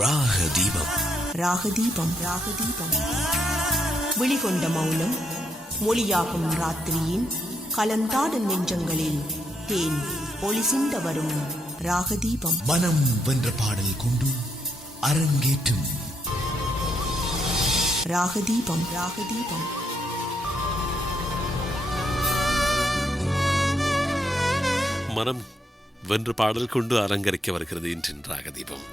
ராகதீபம். ராகதீபம் ராகதீபம் விழிகொண்ட மௌனம் மொழியாகும் ராத்திரியின் கலந்தாடும் நெஞ்சங்களில் தேன் ஒளி சிந்த வரும் ராகதீபம். மனம் வென்ற பாடல் கொண்டு அரங்கேற்றும் ராகதீபம் ராகதீபம். மனம் வென்று பாடல் கொண்டு அலங்கரிக்க வருகிறது இன்றின் ராகதீபம்.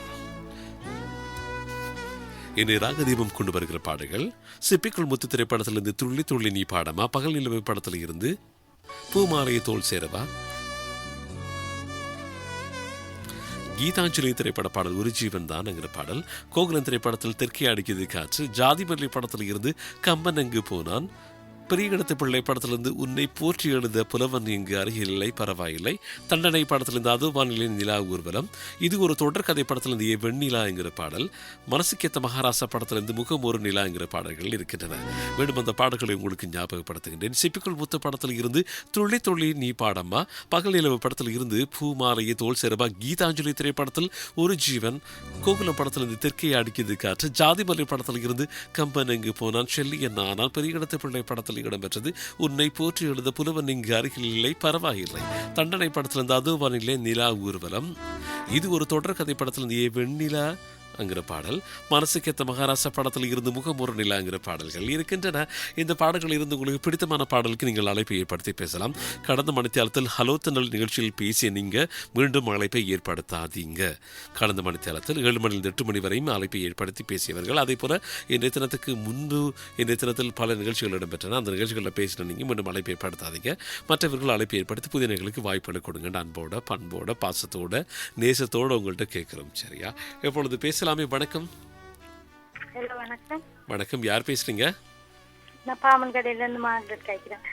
இனி ராகதீபம் கொண்டு வருகிற பாடல்கள் சிப்பிக்குள் முத்து திரைப்படத்திலிருந்து துள்ளி துள்ளி நீ பாடமா, பகல் நிலவு படத்தில் இருந்து பூமாலையை தோல் சேரவா, கீதாஞ்சலி திரைப்பட பாடல் ஒரு ஜீவன் தான் என்கிற பாடல், கோகுலன் திரைப்படத்தில் தெற்கே அடிக்கிறது காற்று, ஜாதிமல்லி படத்தில் இருந்து கம்பன் எங்கு போனான், பெரியகடத்து பிள்ளை படத்திலிருந்து உன்னை போற்றி எழுத புலவன் இங்கு அருகில் இல்லை பரவாயில்லை, தண்டனை படத்திலிருந்து அது வானிலை நிலா ஊர்வலம், இது ஒரு தொடர்கதை படத்திலிருந்து ஏ வெண்ணிலா என்கிற பாடல், மனசுக்கேத்த மகாராசா படத்திலிருந்து முகம் ஒரு நிலா என்கிற பாடல்கள் இருக்கின்றன. மீண்டும் அந்த பாடல்களை உங்களுக்கு ஞாபகப்படுத்துகின்றேன். சிப்பிக்குள் முத்து படத்தில் இருந்து துள்ளி துள்ளி நீ பாடம்மா, பகல் நிலவு படத்தில் இருந்து பூமாலையை தோல் சேரவா, கீதாஞ்சலி திரைப்படத்தில் ஒரு ஜீவன், கோகுலம் படத்திலிருந்து தெற்கே அடிக்கிறது காற்று, ஜாதிமல்லி படத்தில் இருந்து கம்பன் எங்கு போனான், ஷெல்லி என்ன ஆனால், பெரியகடத்து பிள்ளை படத்தில் இடம்பெற்றது உன்னை போற்றி எழுத புலவன் இங்கு அருகில் இல்லை பரவாயில்லை, தண்டனை படத்திலிருந்து அதுவானிலே நிலா ஊர்வலம், இது ஒரு தொடர்கதை படத்திலிருந்து ஏ வெண்ணிலா என்கிற பாடல், மனசுக்கேத்த மகாராசா படத்தில் இருந்து முகமொரு நிலாங்கிற பாடல்கள் இருக்கின்றன. இந்த பாடல்கள் இருந்து உங்களுக்கு பிடித்தமான பாடலுக்கு நீங்கள் அழைப்பை ஏற்படுத்தி பேசலாம். கடந்த மணித்தியாலத்தில் ஹலோ தன்னல் நிகழ்ச்சியில் பேசிய நீங்கள் மீண்டும் அழைப்பை ஏற்படுத்தாதீங்க. கடந்த மணித்தியாலத்தில் 7 மணிலிருந்து 8 மணி வரையும் அழைப்பை ஏற்படுத்தி பேசியவர்கள். அதே போல இன்றைய தினத்துக்கு முன்பு இன்றைய தினத்தில் பல நிகழ்ச்சிகள் இடம்பெற்றன. அந்த நிகழ்ச்சிகளில் பேசின நீங்கள் மீண்டும் அழைப்பை ஏற்படுத்தாதீங்க. மற்றவர்கள் அழைப்பை ஏற்படுத்தி புதிய நிகழ்ச்சிகளுக்கு வாய்ப்புகளை கொடுங்க. அன்போட பண்போட பாசத்தோட நேசத்தோடு உங்கள்கிட்ட கேட்குறோம். சரியா? எப்பொழுது பேசலாமே. வணக்கம். ஹலோ வணக்கம். வணக்கம், யார் பேசுறீங்க? நான் பாமன் கடையில இருந்து மார்கரெட் கேட்கிறேன்.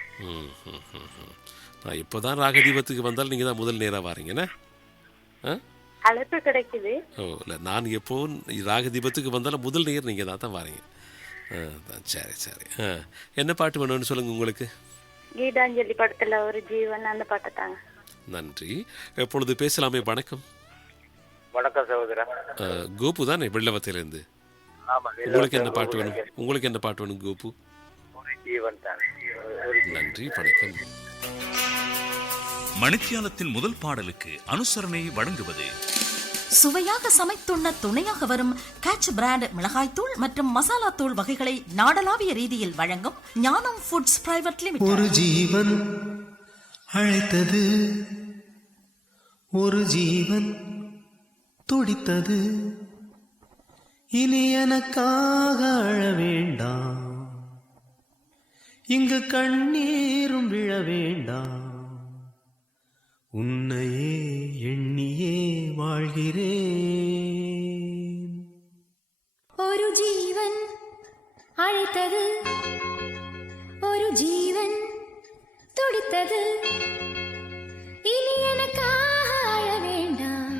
நான் இப்போதான் ராகதீபத்துக்கு வந்தால் நீங்க தான் முதல் நேரா வாரீங்கண்ணே. அழைப்பு கிடைக்குது. ஓ இல்லை, நான் எப்போ ராகதீபத்துக்கு வந்தாலும் முதல் நேரம் நீங்க தான் வாரீங்க. சரி சரி. என்ன பாட்டு வேணும்னு சொல்லுங்க உங்களுக்கு. கீதாஞ்சலி படத்துல ஒரு ஜீவன் அந்த பாட்டை தாங்க. நன்றி. எப்பொழுது பேசலாமே. வணக்கம். வணக்கம் சகோதரன். கோபு தானே வெள்ளவத்திலிருந்து. உங்களுக்கு என்ன பாட்டு வேணும்? உங்களுக்கு என்ன பாட்டு வேணும் கோபு? நன்றி, வணக்கம். மணித்தியாலத்தின் முதல் பாடலுக்கு அனுசரணை வழங்குவது சுவையாக சமைத்துண்ண துணையாக வரும் கேட்ச் பிராண்ட் மிளகாய்த்தூள் மற்றும் மசாலா தூள் வகைகளை நாடளாவிய ரீதியில் வழங்கும் ஞானம் ஃபுட்ஸ் பிரைவேட் லிமிடெட். ஒரு ஜீவன் அழைத்தது, ஒரு ஜீவன் துடித்தது, இனி எனக்காக அழ வேண்டாம், இங்கு கண்ணீரும் விழ வேண்டாம், உன்னையே எண்ணியே வாழ்கிறேன். ஒரு ஜீவன் அழைத்தது, ஒரு ஜீவன் துடித்தது, இனி எனக்காக அழ வேண்டாம்,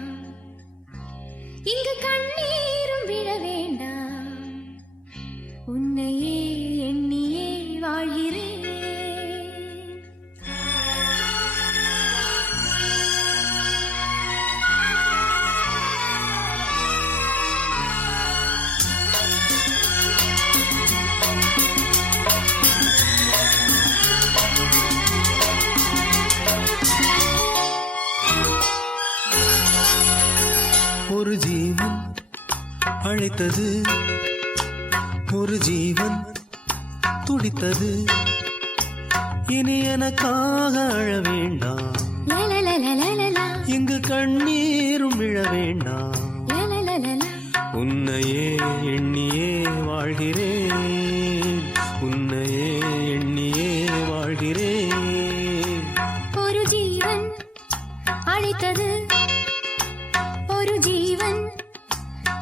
இங்கு கண்ணீரும் விழ வேண்டாம், உன்னையே எண்ணியே வாழ்கிறேன். ஒரு ஜீவன் அழைத்தது, ஒரு ஜீவன் துடித்தது, இனி எனக்காக அழ வேண்டாம், இங்கு கண்ணீரும் விழ வேண்டாம், உன்னையே எண்ணியே வாழ்கிறேன், உன்னையே எண்ணியே வாழ்கிறேன். ஒரு ஜீவன் அழைத்தது, ஒரு ஜீவன்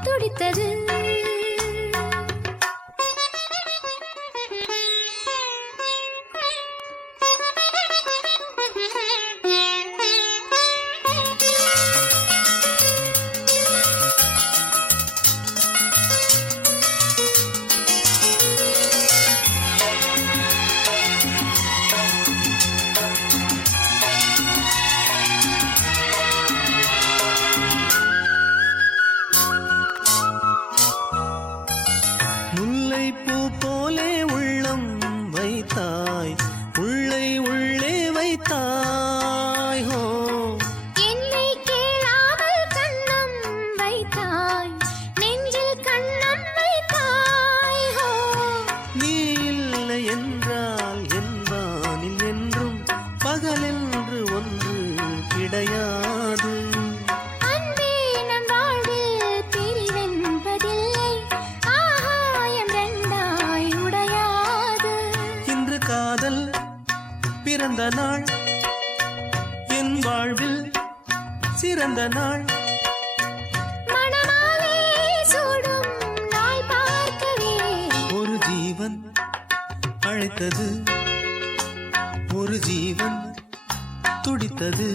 துடித்தது. நாள் என் வாழ்வில் சிறந்த நாள். மணமாலை சூடும் நாள் பார்க்கவே ஒரு ஜீவன் அழைத்தது, ஒரு ஜீவன் துடித்தது.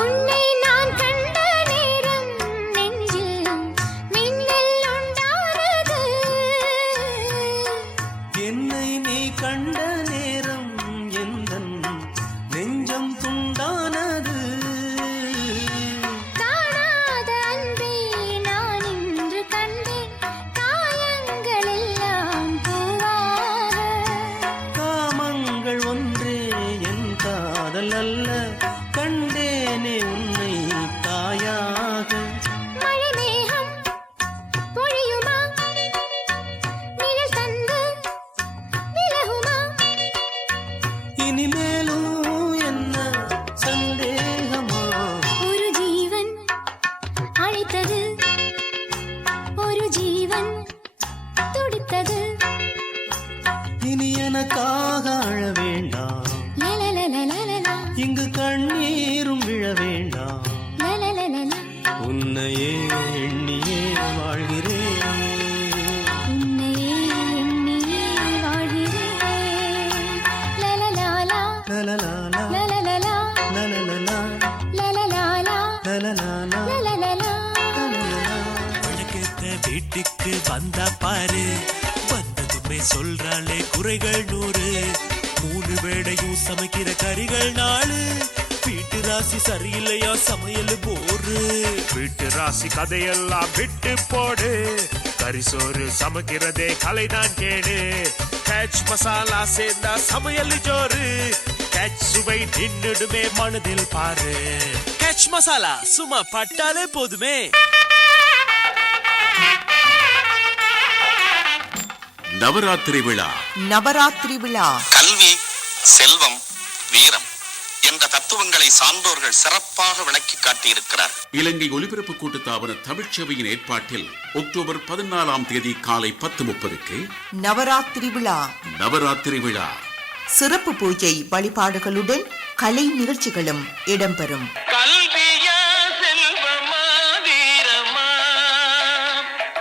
உன்னை நான் கண்ட நேரம் நெஞ்சில் மின்னல் உண்டானது. என்னை நீ கண்ட நேரம் எந்தன் நெஞ்சம் துண்டானது. காணாத அன்பை நான் இன்று கண்டேன், காயங்கள் எல்லாம் பூவாக. காமங்கள் ஒன்றே என் காதல் அல்ல, கண்டேனே உன்னை தாயாக. மழை மேகம் பொழியுமா, நிழல் தந்து விலகுமா? இனிமேலும் என்ன சந்தேகமா? ஒரு ஜீவன் அழைத்தது, ஒரு ஜீவன் துடித்தது. இனி எனக்காக அழ வேண்டாம், லலலலலலலா, இங்கு கண்ணீரும் விழ வேண்டாம். லலலலலா, உன்னையே எண்ணியே வாழ்கிறேன். உன்னையே எண்ணியே வாழ்கிறேன். லலலாலா, லலலாலா, லலலலா, லலலலா, லலலாலா, லலலாலா, லலலலா. லலலலா. வழக்கத்த வீட்டுக்கு வந்தா பாரு, வந்ததுமே சொல்றாளே குறைகள் 100. 3 வேளையும் சமைக்கிற கறிகள் 4. வீட்டு ராசி சரியில்லையா சமையல் போரு. வீட்டு ராசி கதையெல்லாம் விட்டு போடு, கரிசோறு சமைக்கிறதே கலைதான் கேடு. கேட்ச் மசாலா சேர்ந்தா சமையல் ஜோறு, கேட்ச் சுவை நின்னுடுமே மனதில் பாரு. கேட்ச் மசாலா சும்மா பட்டாலே போதுமே. நவராத்திரி விழா. நவராத்திரி விழா. கல்வி, செல்வம், வீரம் என்ற தத்துவங்களை சான்றோர்கள் சிறப்பாக விளக்கி காட்டியிருக்கிறார். இலங்கை ஒலிபரப்பு கூட்டுத்தாபன தமிழ்ச்சபையின் ஏற்பாட்டில் அக்டோபர் 14ஆம் தேதி காலை 10:30க்கு நவராத்திரி விழா. நவராத்திரி விழா. சிறப்பு பூஜை வழிபாடுகளுடன் கலை நிகழ்ச்சிகளும் இடம்பெறும். கல்வியா செல்வமா வீரமா,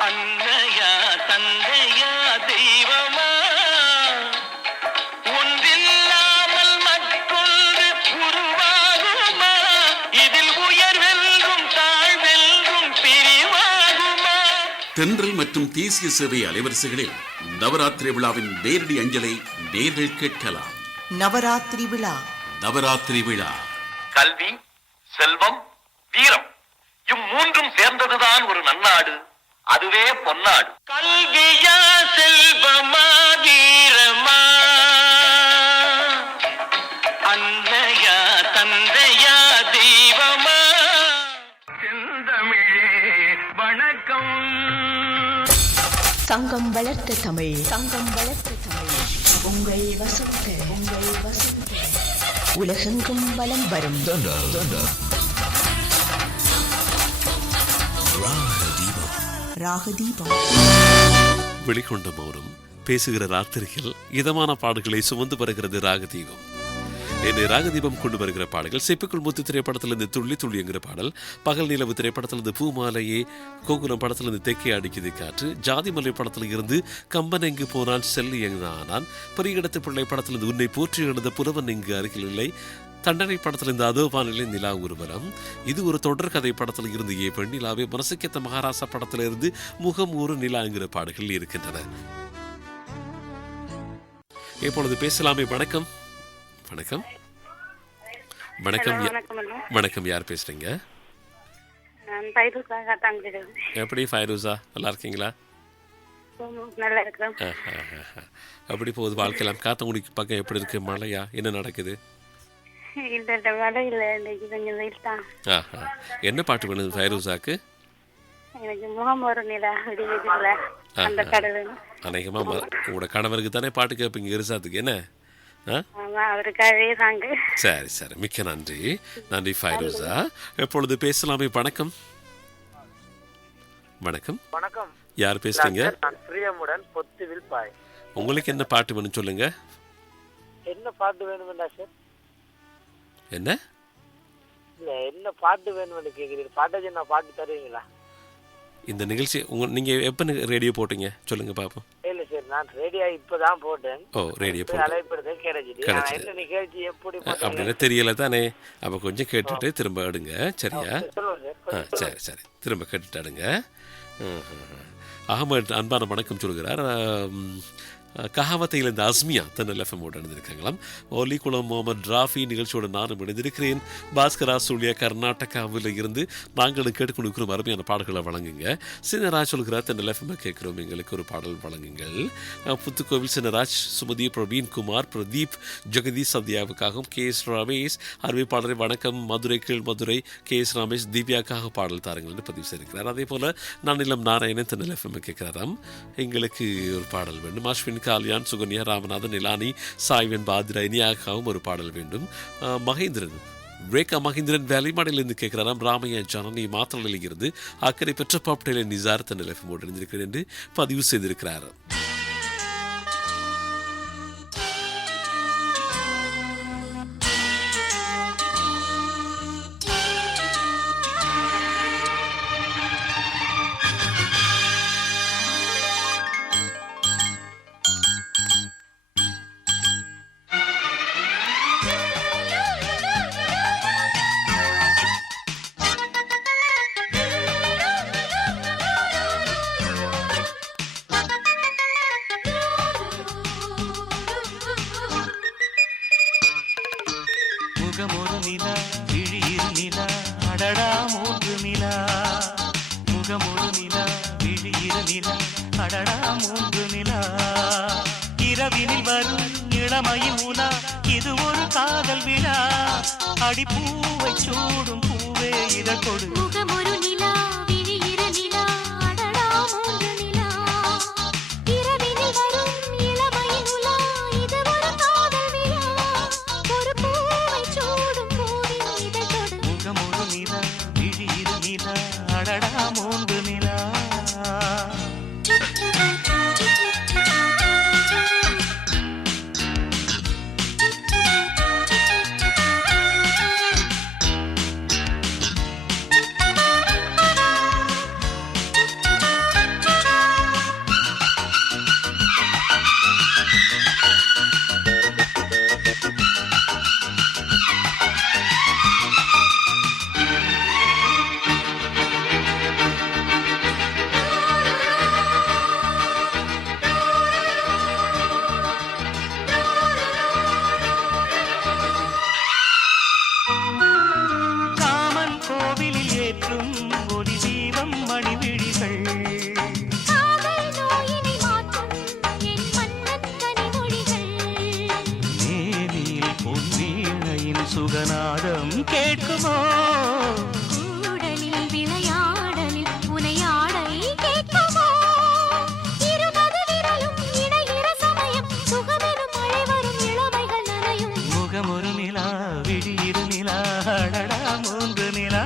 அன்னையா தந்தையா தெய்வமா, ஒன்றில்லாமல் மற்றொன்று உருவாகுமா, இதில் உயர்வெல்கும் தாழ்வெல்கும் பிரிவாகுமா. தென்றல் மற்றும் தேசிய சேவை அலைவரிசைகளில் நவராத்திரி விழாவின் நேரடி அஞ்சலை நேரில் கேட்கலாம். நவராத்திரி விழா. நவராத்திரி விழா. கல்வி, செல்வம், வீரம் இம்மூன்றும் சேர்ந்ததுதான் ஒரு நன்னாடு, அதுவே பொன்னாடு. கல்வியா செல்வமா வீரமா, அன்னையா தந்தையா தெய்வமா. செந்தமிழே வணக்கம். சங்கம் வளர்த்த தமிழ், சங்கம் வளர்த்த தமிழ். உங்கள் வசந்த, உங்கள் வசந்த. உலகெங்கும் வலம் வரும் ராகதீபம். வெளிக்கொண்ட மௌனம் பேசுகிற ராத்திரியில் இதமான பாடல்களை சுமந்து வருகிறது ராகதீபம். என்னை ராகதீபம் கொண்டு வருகிற பாடல்கள் சிப்பிக்குள் முத்து திரைப்படத்திலிருந்து துள்ளி துள்ளி என்கிற பாடல், பகல் நிலவு திரைப்படத்திலிருந்து பூமாலையே, கோகுலம் படத்திலிருந்து தெக்கே அடிக்குது காற்று, ஜாதி மலை படத்தில் இருந்து கம்பன் எங்கு போனான் செல்லி எங்கானான், பெரியடத்து பிள்ளை படத்திலிருந்து உன்னை போற்றி எழுந்த புலவன் இங்கு அருகில் இல்லை, தண்டனை படத்திலிருந்து அதோ வானிலை நிலா ஊர்வலம், இது ஒரு தொடர் கதை படத்தில் இருந்து ஏ பெண்ணிலாவே, மனசுக்கேத்த மகாராசா படத்திலிருந்து முகம் ஒரு நிலாங்கிற பாடல்கள் இருக்கின்றன. இப்பொழுது பேசலாமே. வணக்கம். வணக்கம். வணக்கம். வணக்கம். யார் பேசுறீங்க? எப்படி ஃபைரூசா, நல்லா இருக்கீங்களா? நல்லா இருக்கிறோம். அப்படி போகுது வாழ்க்கையெல்லாம். காத்தங்குடி பக்கம் எப்படி இருக்கு? மழையா? என்ன நடக்குது? இல்ல மழை இல்ல, இன்னைக்கு கொஞ்சம் வெயில் தான். என்ன பாட்டு வேணும் ஃபைரோஸாக்கு? எனக்கு முகம் ஒரு நிலா விடியதுல அந்த கடல். அநேகமா உங்களோட கணவருக்கு தானே பாட்டு கேட்பீங்க இருசாத்துக்கு, என்ன? அவருக்காகவே தாங்க. சரி சரி, மிக்க நன்றி. நன்றி ஃபைரோஸா. எப்பொழுது பேசலாமே? வணக்கம். வணக்கம். வணக்கம். யார் பேசுறீங்க? நான் பிரியமுடன் பொத்துவில் பாய். உங்களுக்கு என்ன பாட்டு வேணும் சொல்லுங்க. என்ன பாட்டு வேணும்டா சார்? என்ன இல்ல என்ன பாட்டு வேணும்னு கேக்குறீங்க? பாட்டு நான் பாட்டு தருவீங்களா? இந்த நிகழ்ச்சி நீங்க எப்ப ரேடியோ போட்டீங்க சொல்லுங்க பாப்போம். இல்ல சார், நான் ரேடியோ இப்பதான் போட்டேன். ஓ, ரேடியோ போட்டு அழைப்படுது கிடைச்சிது. என்ன நிகழ்ச்சி எப்படி அப்படின்னு தெரியல தானே. அப்ப கொஞ்சம் கேட்டுட்டு திரும்ப அடுங்க, சரியா? சரி சரி, திரும்ப கேட்டுட்டு அடுங்க. அகமது அன்பான வணக்கம் சொல்கிறார். கஹாவத்தையில் இந்த அஸ்மியா தன்னல் எஃப்எம்மோடு இணைந்திருக்காங்களாம். ஒலிகுளம் முகமது ராஃபி நிகழ்ச்சியோடு நானும் இணைந்திருக்கிறேன். பாஸ்கரா சூழியா கர்நாடகாவில் இருந்து நாங்களும் கேட்டுக்கொண்டிருக்கிறோம். அருமையான பாடல்களை வழங்குங்க. சின்னராஜ் சொல்கிறார், தன்னல் எஃப்எம் கேட்கிறோம், எங்களுக்கு ஒரு பாடல் வழங்குங்கள். புத்துக்கோவில் சின்னராஜ், சுமதி, பிரவீன் குமார், பிரதீப், ஜெகதீஷ் சந்தியாவுக்காகவும் கே எஸ் ரமேஷ் அறிவிப்பாளரை வணக்கம். மதுரை கீழ் மதுரை கே எஸ் ரமேஷ் தீபியாக்காக பாடல் தாருங்கள் என்று பதிவு செய்திருக்கிறார். அதே போல நானிலம் நாராயணன் தன்னல் எஃப்எம் கேட்கிறாராம், எங்களுக்கு ஒரு பாடல் வேண்டும். அஸ்வின் காலியான், சுகன்யா, ராமநாதன், நிலானி, சாய்வன், பாத்ரா, இனியாகவும் ஒரு பாடல் வேண்டும். மகேந்திரன், ரேகா மகேந்திரன் வேலைமாடிலிருந்து கேட்கிறாராம். ராமையா ஜனனி மாத்திரையில் இருந்து அக்கறை பெற்ற பாப்டையில நிசார் தன்னல் எஃப்எம்மோடு இணைந்திருக்கிறேன் என்று பதிவு செய்திருக்கிறார். முகமொரு நிலா விழியிரு நிலா அடடா மூன்று நிலா. முகமொரு நிலா விழியிரு நிலா அடடா மூன்று நிலா. இரவினில் வரும் இளமையின் உலா, இது ஒரு காதல் விழா. அடிப்பூவை சூடும் பூவே இதழ் கொடு. முகமொரு நிலா விழியிரு நிலா அடடா மூன்று நிலா. இரவினில் வரும் இளமையின் உலா, இது ஒரு காதல் விழா. ஒரு பூவை சூடும் பூவின் இதழ் கொடு. முகமொரு நிலா விழியிரு நிலா அடடா மூன்று நிலா. சுகநாதம் கேட்குமோ? கூடலில் விளையாடலில் உனையாடை கேட்குமோ? இருபது விரலும் இணைகிற சமயம் சுகமெனும் மழை வரும் இளமைகள் நனையும். முகமொரு நிலா விழியிரு நிலா அடடா மூன்று நிலா.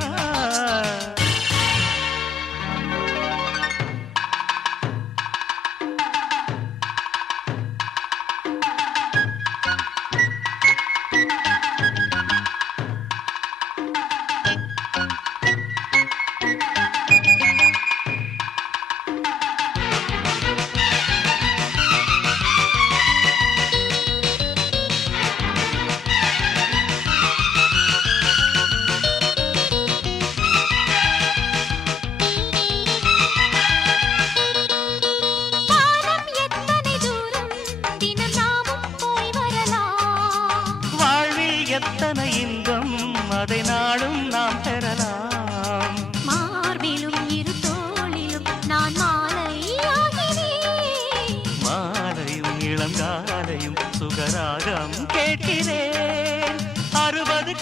எத்தனை இன்பம் அதை நாடும் நாம் பெறலாம். மார்பிலும் இரு தோளிலும் நான் மாலையாகிறேன்.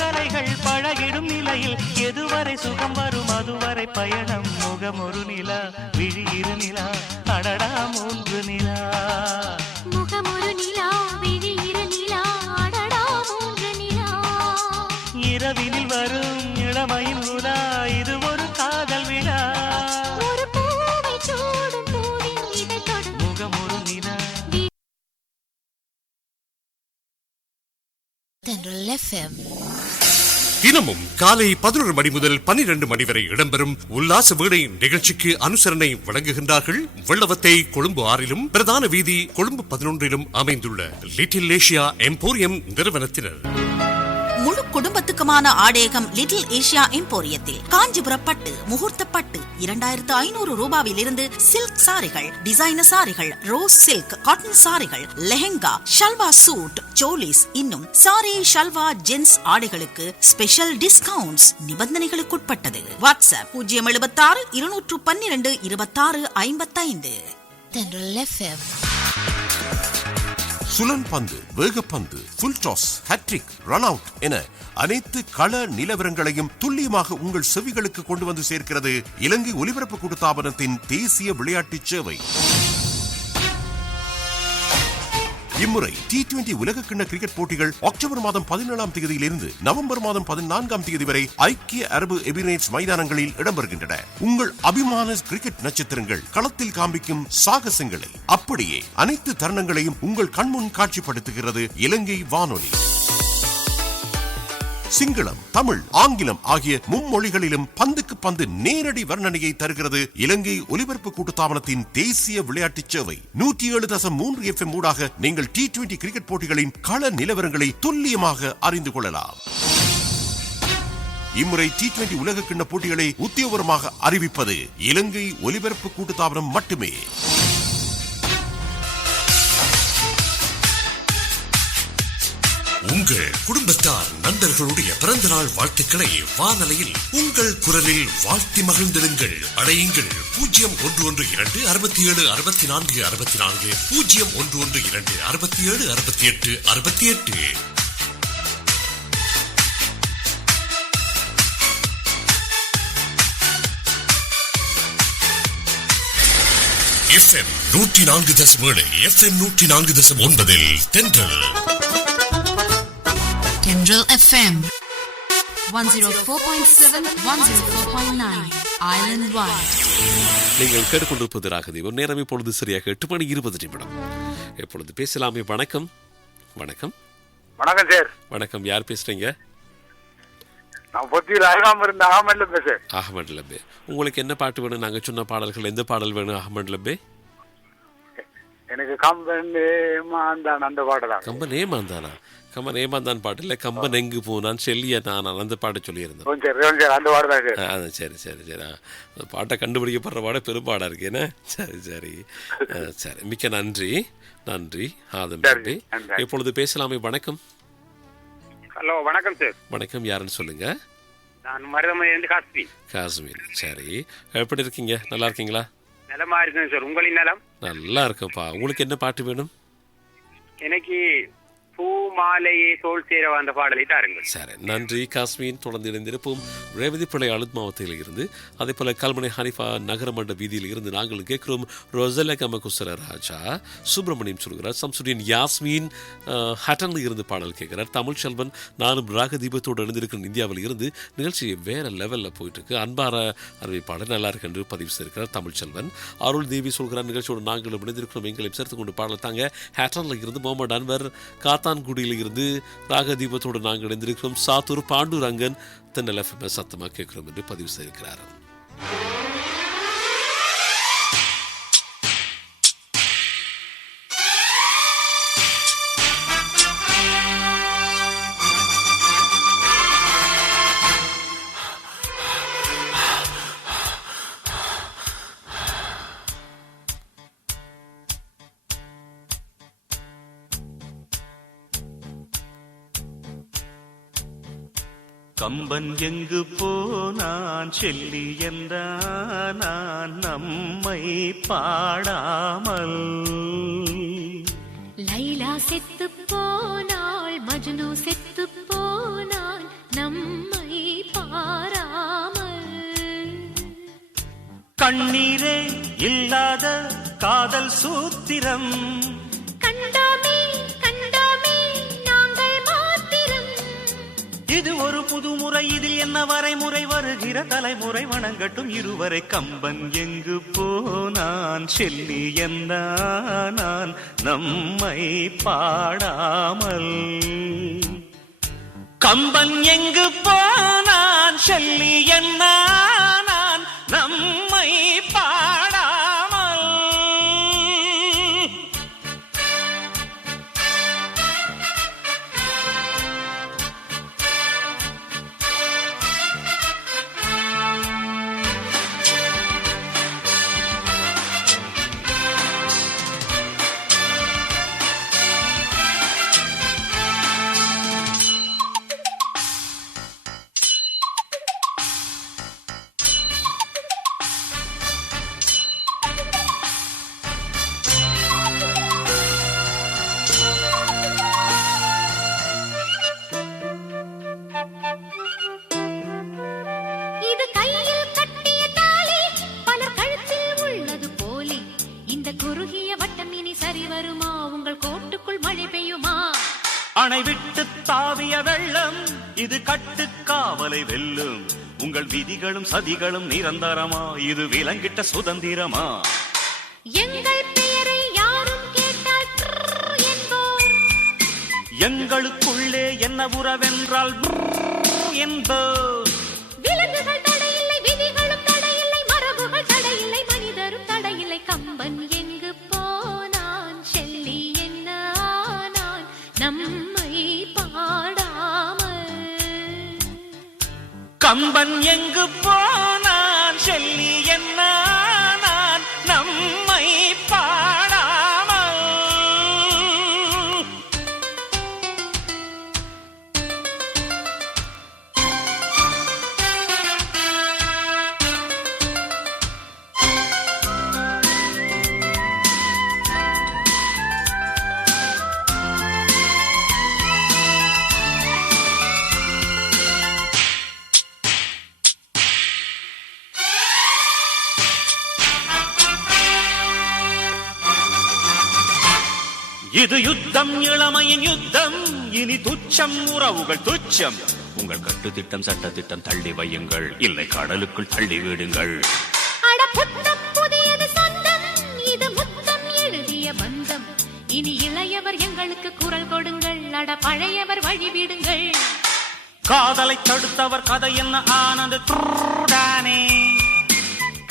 கலைகள் பழகிடும் நிலையில் எதுவரை சுகம் வரும் அதுவரை பயணம். முகம் ஒரு நிலா, விழி இரு நிலா, அடடா மூன்று நிலா. முகம் ஒரு நிலா, விழி இரு நிலா, அடடா மூன்று நிலா. இரவினில் வரும் இளமையின் உலா, இது ஒரு காதல் விழா. ஒரு பூவை சூடும் பூவின் இதழ் தொடும் முகம் ஒரு நிலா. தென்றல் FM. தினமும் காலை 11 மணி முதல் 12 மணி வரை இடம்பெறும் உல்லாச வீணை நிகழ்ச்சிக்கு அனுசரணை வழங்குகின்றார்கள் வெள்ளவத்தை கொழும்பு 6 பிரதான வீதி கொழும்பு 11 அமைந்துள்ள லிட்டில் ஏசியா எம்போரியம் நிறுவனத்தினர். முழு குடும்பத்துக்குமான ஆடேகம் லிட்டில் ஏசியா எம்போரியத்தில் காஞ்சிபுர பட்டு, முகூர்த்த பட்டு 2500 ரூபாவிலிருந்து சில்க் சாரிகள், டிசைனர் சாரிகள், ரோஸ் சில்க், காட்டன் சாரிகள், லெஹெங்கா, ஷல்வா சூட், சோலிஸ், இன்னும் சாரி ஷல்வா ஜென்ஸ் ஆடைகளுக்கு ஸ்பெஷல் டிஸ்கவுண்ட்ஸ். நிபந்தனைகளுக்குட்பட்டது. வாட்ஸ்அப் 076 212 26 55. தென்றல் FM. சுழல் பந்து, வேகப்பந்து, full toss, hattrick, run out என அனைத்து கள நிலவரங்களையும் துல்லியமாக உங்கள் செவிகளுக்கு கொண்டு வந்து சேர்க்கிறது இலங்கை ஒலிபரப்பு கூட்டுத்தாபனத்தின் தேசிய விளையாட்டு சேவை. இம்முறை T20 உலகக்கிண்ண கிரிக்கெட் போட்டிகள் அக்டோபர் மாதம் 17ஆம் தேதியிலிருந்து நவம்பர் மாதம் 14ஆம் தேதி வரை ஐக்கிய அரபு எமிரேட்ஸ் மைதானங்களில் இடம்பெறுகின்றன. உங்கள் அபிமான கிரிக்கெட் நட்சத்திரங்கள் களத்தில் காண்பிக்கும் சாகசங்களை அப்படியே அனைத்து தருணங்களையும் உங்கள் கண்முன் காட்சிப்படுத்துகிறது இலங்கை வானொலி. சிங்களம், தமிழ், ஆங்கிலம் ஆகிய மும்மொழிகளிலும் பந்துக்கு பந்து நேரடி வர்ணனையை தருகிறது இலங்கை ஒலிபரப்பு கூட்டுத்தாபனத்தின் தேசிய விளையாட்டு சேவை. 107.3 FM ஊடாக நீங்கள் T20 கிரிக்கெட் போட்டிகளின் கள நிலவரங்களை துல்லியமாக அறிந்து கொள்ளலாம். இம்முறை T20 உலகக்கிண்ண போட்டிகளை உத்தியோகமாக அறிவிப்பது இலங்கை ஒலிபரப்பு கூட்டுத்தாபனம் மட்டுமே. உங்கள் குடும்பத்தார் நண்பர்களுடைய பிறந்த நாள் வாழ்த்துக்களை வானலையில் உங்கள் குரலில் வாழ்த்தி மகிழ்ந்திடுங்கள். அடையுங்கள் 0112 67 64 64 0112 67 68 68. FM 104.7 FM 104.9 தென்றல். தென்றல் FM 104.7 104.9 Island Wide. நீங்கள் கேட்டுக்கொண்டிருப்பது ராகதீபம். நேரம் இப்பொழுது சரியாக 8:20. இப்பொழுது பேசலாமே. வணக்கம். வணக்கம். வணக்கம் சார். வணக்கம். யார் பேசுறீங்க? நான் பொத்தியில் அகமது பேசுறேன். அகமது லப்பே. உங்களுக்கு என்ன பாட்டு வேணும்? நாங்க சொன்ன பாடல்கள் எந்த பாடல் வேணும் அகமது லப்பே? எனக்கு கம்பன் ஏமாந்தான் அந்த பாடலாம். கம்பன் ஏமாந்தானா? கம்பன் ஏமாந்தான் பாட்டு இல்லை, கம்பன் எங்கு போனான் செல்லிய நான் அந்த பாட்டை சொல்லியிருந்தேன். சரி சரி சரி. அந்த பாட்டை கண்டுபிடிக்கப்படுற பாட பெரும்பாடா இருக்கு. என்ன? சரி சரி சரி. மிக்க நன்றி. நன்றி ஆதம் தம்பி. இப்பொழுது பேசலாமே. வணக்கம். ஹலோ வணக்கம் சார். வணக்கம். யாருன்னு சொல்லுங்க. நான் மருதமலையிலிருந்து காஸ்மீர். காஸ்மீர். சரி, எப்படி இருக்கீங்க? நல்லா இருக்கீங்களா? நலமா இருக்குங்க சார். உங்களின் நலம்? நல்லா இருக்குப்பா. உங்களுக்கு என்ன பாட்டு வேணும்? எனக்கு பூ மாலையே தோல் சேரவா அந்த பாடலை தாருங்கள். சரி, நன்றி காஸ்மீன். தொடர்ந்து இணைந்திருப்போம். ரேவதி பிள்ளை அழுத் மாவட்டத்தில் இருந்து, அதே போல கல்முனை ஹனிஃபா நகரமண்ட வீதியில் இருந்து நாங்கள் கேட்கிறோம். ரோசல கமகுசர ராஜா சுப்பிரமணியம் சொல்கிறார். சம்சுடின் யாஸ்மீன் ஹட்டன்ல இருந்து பாடல் கேட்கிறார். தமிழ் செல்வன் நானும் ராகதீபத்தோடு இணைந்திருக்கிற இந்தியாவில் இருந்து நிகழ்ச்சி வேற லெவலில் போயிட்டு இருக்கு. அன்பார அறிவிப்பாளர் நல்லா இருக்கு என்று பதிவு செய்திருக்கிறார் தமிழ் செல்வன். அருள் தேவி சொல்கிறார், நிகழ்ச்சியோடு நாங்களும் இணைந்திருக்கிறோம், எங்களையும் சேர்த்து கொண்டு பாடல் தாங்க. ஹேட்டன்ல இருந்து முகமது அன்வர் காத்தான்குடியில் இருந்து ராகதீபத்தோடு நாங்கள் இணைந்திருக்கிறோம். சாத்தூர் பாண்டுரங்கன் தென்னல் எஃப்எம் சத்தமாக கேட்கிறோம் என்று பதிவு செய்திருக்கிறார். கம்பன் எங்கு போனான் செல்லி என்றான் நான் நம்மை பாடாமல். லைலா செத்து போனாள், மஜ்னு செத்து போனான், கண்ணீரே இல்லாத காதல் சூத்திரம் கண்டோமே கண்டோமே நாங்கள் மாத்திரம். இது ஒரு புதுமுறை, இதில் என்ன வரைமுறை? வருகிற தலைமுறை வணங்கட்டும் இருவரை. கம்பன் எங்கு போனான், செல்லி என்ன நான் நம்மை பாடாமல். கம்பன் எங்கு போனான், செல்லி என்ன நான் நம்மை பாடாமல். இது கையில் கட்டிய தாலி, பலர் கழுத்தில் உள்ளது போலி. இந்த குறுகிய வட்டம் இனி சரி வருமா? உங்கள் கோட்டுக்குள் மழை பெய்யுமா? அணை விட்டு தாவிய வெள்ளம் இது கட்டுக்காவலை வெல்லும். உங்கள் விதிகளும் சதிகளும் நிரந்தரமா? இது விலங்கிட்ட சுதந்திரமா? எங்கள் பெயரை யாரும் கேட்டால் ப்ர் என்போம். எங்களுக்குள்ளே என்ன உறவென்றால் ப்ர் என்போம். விலங்குகள் தடையில்லை, விதிகளும் தடையில்லை, மரபுகள் தடையில்லை, மனிதரும் தடையில்லை. கம்பன் எங்கு போனான், செல்லி என்ன ஆனான் நம்மை பாடாமல். கம்பன் எங்கு போனான், செல்லி என்ன ஆனான் நம்மை பாடாமல். இது யுத்தம், இளமையின் யுத்தம். இனி துச்சம், உறவுகள் துச்சம். உங்கள் கட்டுத்திட்டம் சட்டத்திட்டம் தள்ளி வையுங்கள், இல்லை கடலுக்குள் தள்ளி விடுங்கள். அட புத்தம் புதியது சொந்தம், இது முத்தம் எழுதிய பந்தம். இனி இளையவர் எங்களுக்கு குரல் கொடுங்கள், அட பழையவர் வழிவிடுங்கள். காதலை தடுத்தவர் கதை என்ன ஆனது த்ருடானே.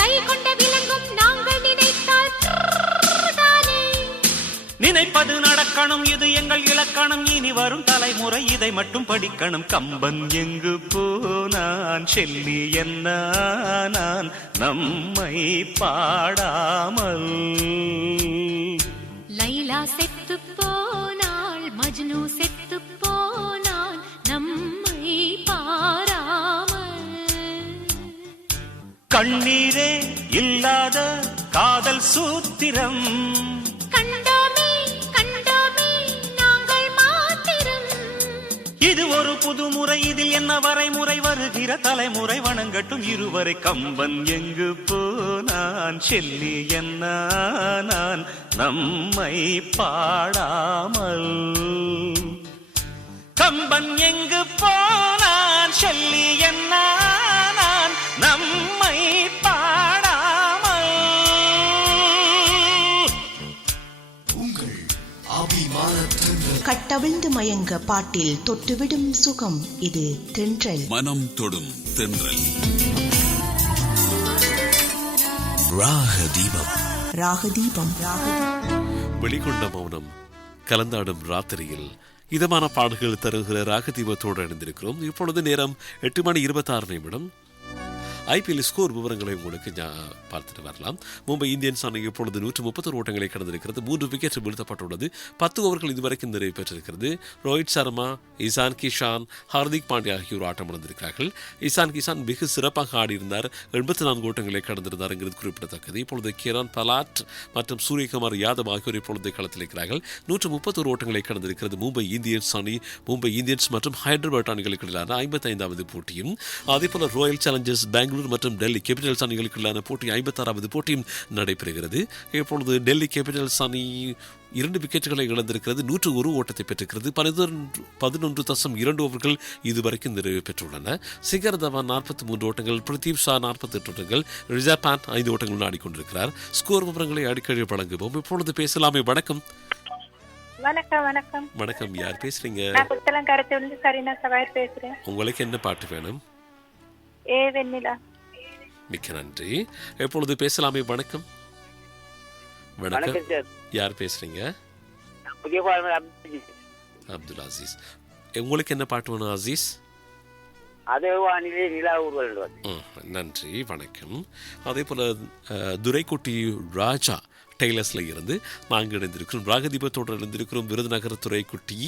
கை கொண்ட விலங்கும் நாங்கள் நினைத்தால் த்ருடானே. நினைப்பது நடக்கணும், இது எங்கள் இலக்கணம். இனி வரும் தலைமுறை இதை மட்டும் படிக்கணும். கம்பன் எங்கு போனான், செல்லி என்ன நான் நம்மை பாடாமல். லைலா செத்து போனாள், மஜ்னு செத்து போனான் நம்மை பாராமல். கண்ணீரே இல்லாத காதல் சூத்திரம் கண்டோமே கண்டோமே நாங்கள் மாத்திரம். இது ஒரு புதுமுறை, இதில் என்ன வரைமுறை? வருகிற தலைமுறை வணங்கட்டும் இருவரை. கம்பன் எங்கு போனான், செல்லி என்ன நான் நம்மை பாடாமல். கம்பன் எங்கு போனான், செல்லி என்ன நான் நம்மை பாடாமல். உங்கள் அபிமான தென்றல். கட்டவிழ்ந்து மயங்க பாட்டில் தொட்டுவிடும் சுகம் இது தென்றல். மனம் தொடும் தென்றல். ராகதீபம். ராகதீபம். வெளிக்கொண்ட மௌனம் கலந்தாடும் ராத்திரியில் இதமான பாடல்கள் தருகிற ராகதீபத்தோடு இணைந்திருக்கிறோம். இப்பொழுது நேரம் 8:26. ஐபிஎல் ஸ்கோர் விவரங்களை உங்களுக்கு பார்த்துட்டு வரலாம். மும்பை இந்தியன்ஸ் அணி இப்பொழுது 130 ஓட்டங்களை கடந்திருக்கிறது. 3 விக்கெட் வீழ்த்தப்பட்டுள்ளது. 10 ஓவர்கள் இதுவரைக்கும் நிறைவு பெற்றிருக்கிறது. ரோஹித் சர்மா, இசான் கிஷான், ஹார்திக் பாண்டியா ஆகியோர் ஆட்டம் இழந்திருக்கிறார்கள். இசான் கிஷான் மிக சிறப்பாக ஆடியிருந்தார். 84 ஓட்டங்களை கடந்திருந்தார் என்கிறது குறிப்பிடத்தக்கது. இப்பொழுது கிரண் பலாட் மற்றும் சூரியகுமார் யாதவ் ஆகியோர் இப்பொழுது களத்தில் இருக்கிறார்கள். 131 ஓட்டங்களை கடந்திருக்கிறது மும்பை இந்தியன்ஸ் அணி. மும்பை இந்தியன்ஸ் மற்றும் ஹைதராபாத் அணிகளுக்கு இடையிலான 55வது போட்டியும் அதேபோல ராயல் சேலஞ்சர்ஸ் பெங்களூர் பெங்களூரு மற்றும் டெல்லி கேபிட்டல்ஸ் அணிகளுக்குள்ளான போட்டி 56வது போட்டியும் நடைபெறுகிறது. இப்பொழுது டெல்லி கேபிட்டல்ஸ் அணி 2 விக்கெட்டுகளை இழந்திருக்கிறது, 101 ஓட்டத்தை பெற்றிருக்கிறது. 11.2 ஓவர்கள் இதுவரைக்கும் நிறைவு பெற்றுள்ளன. சிகர் தவான் 43 ஓட்டங்கள், பிரதீப் ஷா 48 ஓட்டங்கள், ரிஷப் பண்ட் 5 ஓட்டங்கள் ஆடிக்கொண்டிருக்கிறார். ஸ்கோர் விவரங்களை அடிக்கடி வழங்குவோம். இப்பொழுது பேசலாமே. வணக்கம். வணக்கம். வணக்கம். வணக்கம். யார் பேசுறீங்க? நான் புத்தளங்கரத்திலிருந்து சரினா சவாயர் பேசுறேன். உங்களுக்கு என்ன பாட்டு வேணும்? ஏ வெண்ணிலா. மிக்க நன்றி. எப்பொழுது பேசலாமே. வணக்கம். வணக்கம். யார் பேசுறீங்க? அப்துல் அசீஸ். உங்களுக்கு என்ன பாட்டு வேணும் அசீஸ்? நன்றி. வணக்கம். அதே போல துரைக்குட்டி ராஜா டெய்லர்ஸ்ல இருந்து நாங்கள் இணைந்திருக்கிறோம். ராகதீபத்தோடு இணைந்திருக்கிறோம். விருதுநகர் துரைக்குட்டி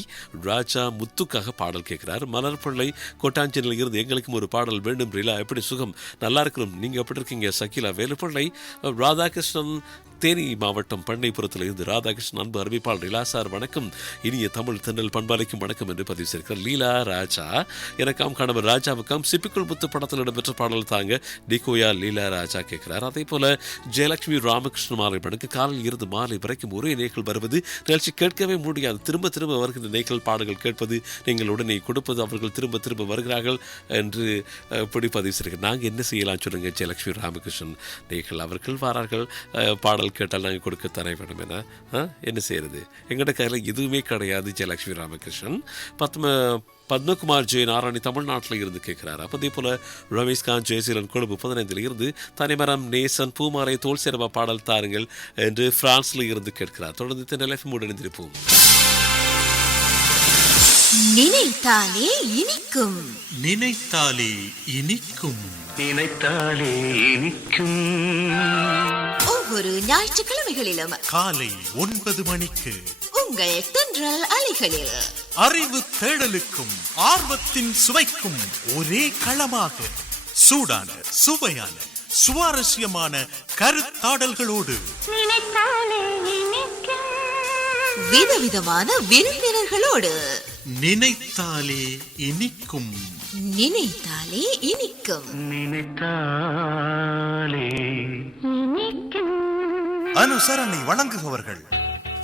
ராஜா முத்துக்காக பாடல் கேட்கிறார். மலர்பிள்ளை கொட்டாஞ்சனில் இருந்து எங்களுக்கும் ஒரு பாடல் வேண்டும். ரீலா எப்படி சுகம்? நல்லா இருக்கிறோம். நீங்க எப்படி இருக்கீங்க? சகிலா வேலுப்பிள்ளை. ராதாகிருஷ்ணன் தேனி மாவட்டம் பண்ணைப்புறத்தில் இருந்து ராதாகிருஷ்ணன் அன்பு அறிவிப்பாளர் லீலா சார் வணக்கம். இனிய தமிழ் தென்றல் பண்பாலைக்கும் வணக்கம் என்று பதிவு செய்திருக்கிறார் லீலா ராஜா. எனக்காம் கணவர் ராஜாவுக்காம் சிப்பிக்குள் முத்து படத்தில் இடம்பெற்ற பாடல் தாங்க டிகோயா லீலா ராஜா கேட்கிறார். அதே போல ஜெயலட்சுமி ராமகிருஷ்ண மாலை படக்கு காலையில் இருந்து மாலை வரைக்கும் ஒரே நேர்கள் வருவது நிகழ்ச்சி கேட்கவே முடியாது. திரும்ப திரும்ப வருகின்ற நேர்கள் பாடல்கள் கேட்பது, நீங்கள் உடனே கொடுப்பது, அவர்கள் திரும்ப திரும்ப வருகிறார்கள் என்று இப்படி பதிவு செய்கிறார். நாங்கள் என்ன செய்யலாம் சொல்லுங்க ஜெயலட்சுமி ராமகிருஷ்ணன் நேர்கள் அவர்கள் வாரார்கள், பாடல் கேட்டால் நாங்கள் கொடுக்க தர வேண்டும் என என்ன செய்யறது? எங்கள்கிட்ட கையில் எதுவுமே கிடையாது. ஜெயலட்சுமி ராமகிருஷ்ணன். பத்மகுமார் ஜெய நாராயணி தமிழ்நாட்டில் இருந்து கேட்கிறார். அதே போல ரமேஷ்காந்த் ஜெயசீலன் கொழும்பு 15 இருந்து தனிமரம் நேசன் பூமாரை தோல் சேரவா பாடல் தாருங்கள் என்று பிரான்ஸ்ல இருந்து கேட்கிறார். தொடர்ந்து நிலையம் இணைந்திருப்போம். நினைத்தாலே இனிக்கும், நினைத்தாலே இனிக்கும், நினைத்தாலே இனிக்கும். ஒவ்வொரு ஞாயிற்றுக்கிழமைகளிலும் காலை 9 மணிக்கு உங்கள் தென்றல் அலைகளில் அறிவு தேடலுக்கும் ஆர்வத்தின் சுவைக்கும் ஒரே களமாக சூடான சுவையான சுவாரஸ்யமான கருத்தாடல்களோடு விதவிதமான விருந்தினர்களோடு நினைத்தாலே இனிக்கும், நினைத்தாலே இனிக்கும், நினைத்தாலே இனிக்கும். அனுசரணை வழங்குபவர்கள்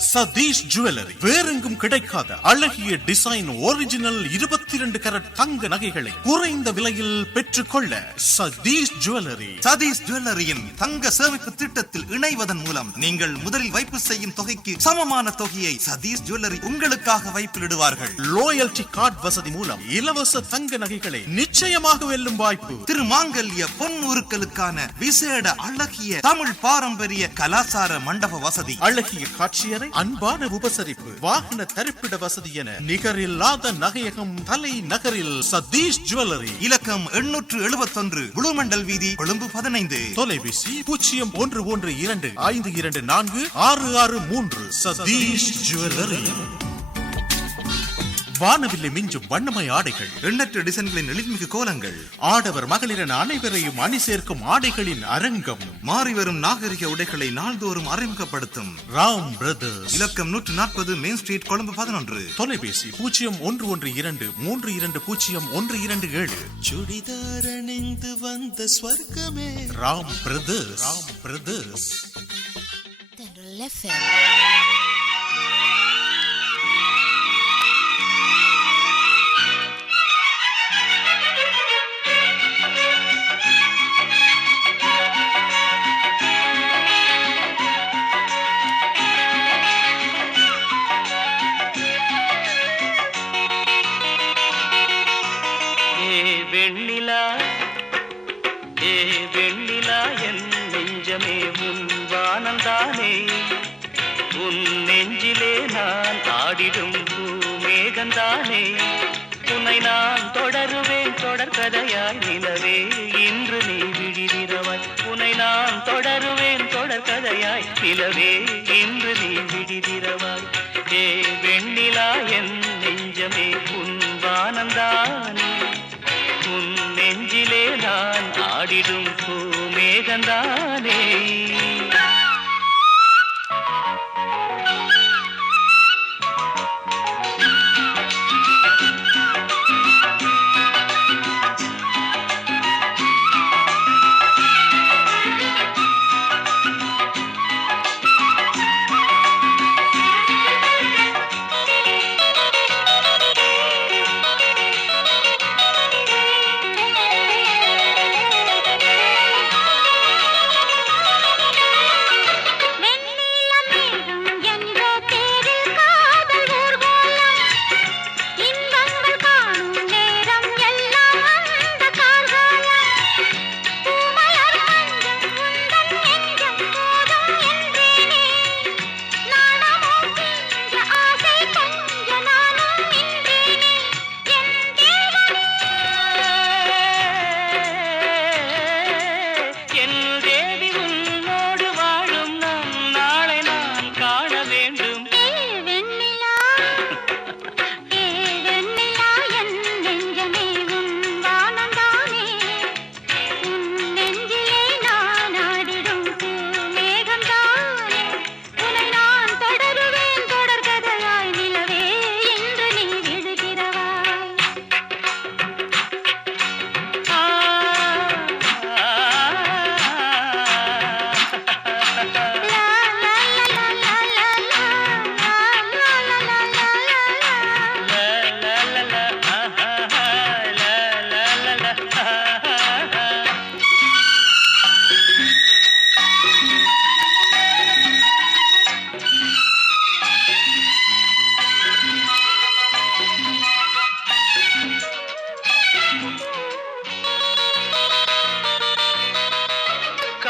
சதீஷ் ஜுவல்லரி. வேறெங்கும் கிடைக்காத அழகிய டிசைன் ஒரிஜினல் 22 கரட் தங்க நகைகளை குறைந்த விலையில் பெற்றுக்கொள்ள சதீஷ் ஜுவல்லரி. சதீஷ் ஜுவல்லரியின் தங்க சேமிப்பு திட்டத்தில் இணைவதன் மூலம் நீங்கள் முதலில் வைப்பு செய்யும் தொகைக்கு சமமான தொகையை சதீஷ் ஜுவல்லரி உங்களுக்காக வைப்பிலிடுவார்கள். லாயல்டி கார்டு வசதி மூலம் இலவச தங்க நகைகளை நிச்சயமாக வெல்லும் வாய்ப்பு. திருமாங்கல்ய பொன் உருக்களுக்கான விசேட அழகிய தமிழ் பாரம்பரிய கலாசார மண்டப வசதி, அழகிய காட்சியறை, அன்பான உபசரிப்பு, வாகன தரிப்பிட வசதி என நிகரில்லாத நகையகம் தலை நகரில் சதீஷ் ஜுவல்லரி. இலக்கம் 871 புளுமண்டல் வீதி கொழும்பு 15. தொலைபேசி 0112524663. சதீஷ் ஜுவல்லரி. வானவில்லை மிஞ்சும் வண்ணமய ஆடைகள், எண்ணற்ற டிசைன்களின் எழில்மிகு கோலங்கள், ஆடவர் மகளிரின் அனைவரையும் அணி சேர்க்கும் ஆடைகளின் அரங்கம், மாறிவரும் நாகரிக உடைகளை நாள்தோறும் அறிமுகப்படுத்தும் ராம் பிரதர்ஸ். இலக்கம் 140 மெயின் ஸ்ட்ரீட் கொழும்பு 11. தொலைபேசி 0112320127. சுடிதார் அணிந்து வந்த ஸ்வர்க்கமே ராம் பிரதர்ஸ். ராம் பிரதர்ஸ். தென்றல் FM. வெண்ணிலா ஏ வெண்ணிலா என் நெஞ்சமே உன் வானந்தானே, உன் நெஞ்சிலே நான் ஆடிடும் பூமேகந்தானே, உன்னை நான் தொடருவேன் தொடர்கதையாய் நிலவே இன்று நீ விழிதிரவாய், உன்னை நான் தொடருவேன் தொடர்கதையாய் நிலவே இன்று நீ விழிதிரவாய். ஏ வெண்ணிலா என் நெஞ்சமே உன் வானந்தானே, உன் நெஞ்சிலே நான் ஆடிடும் பூமேகந்தானே.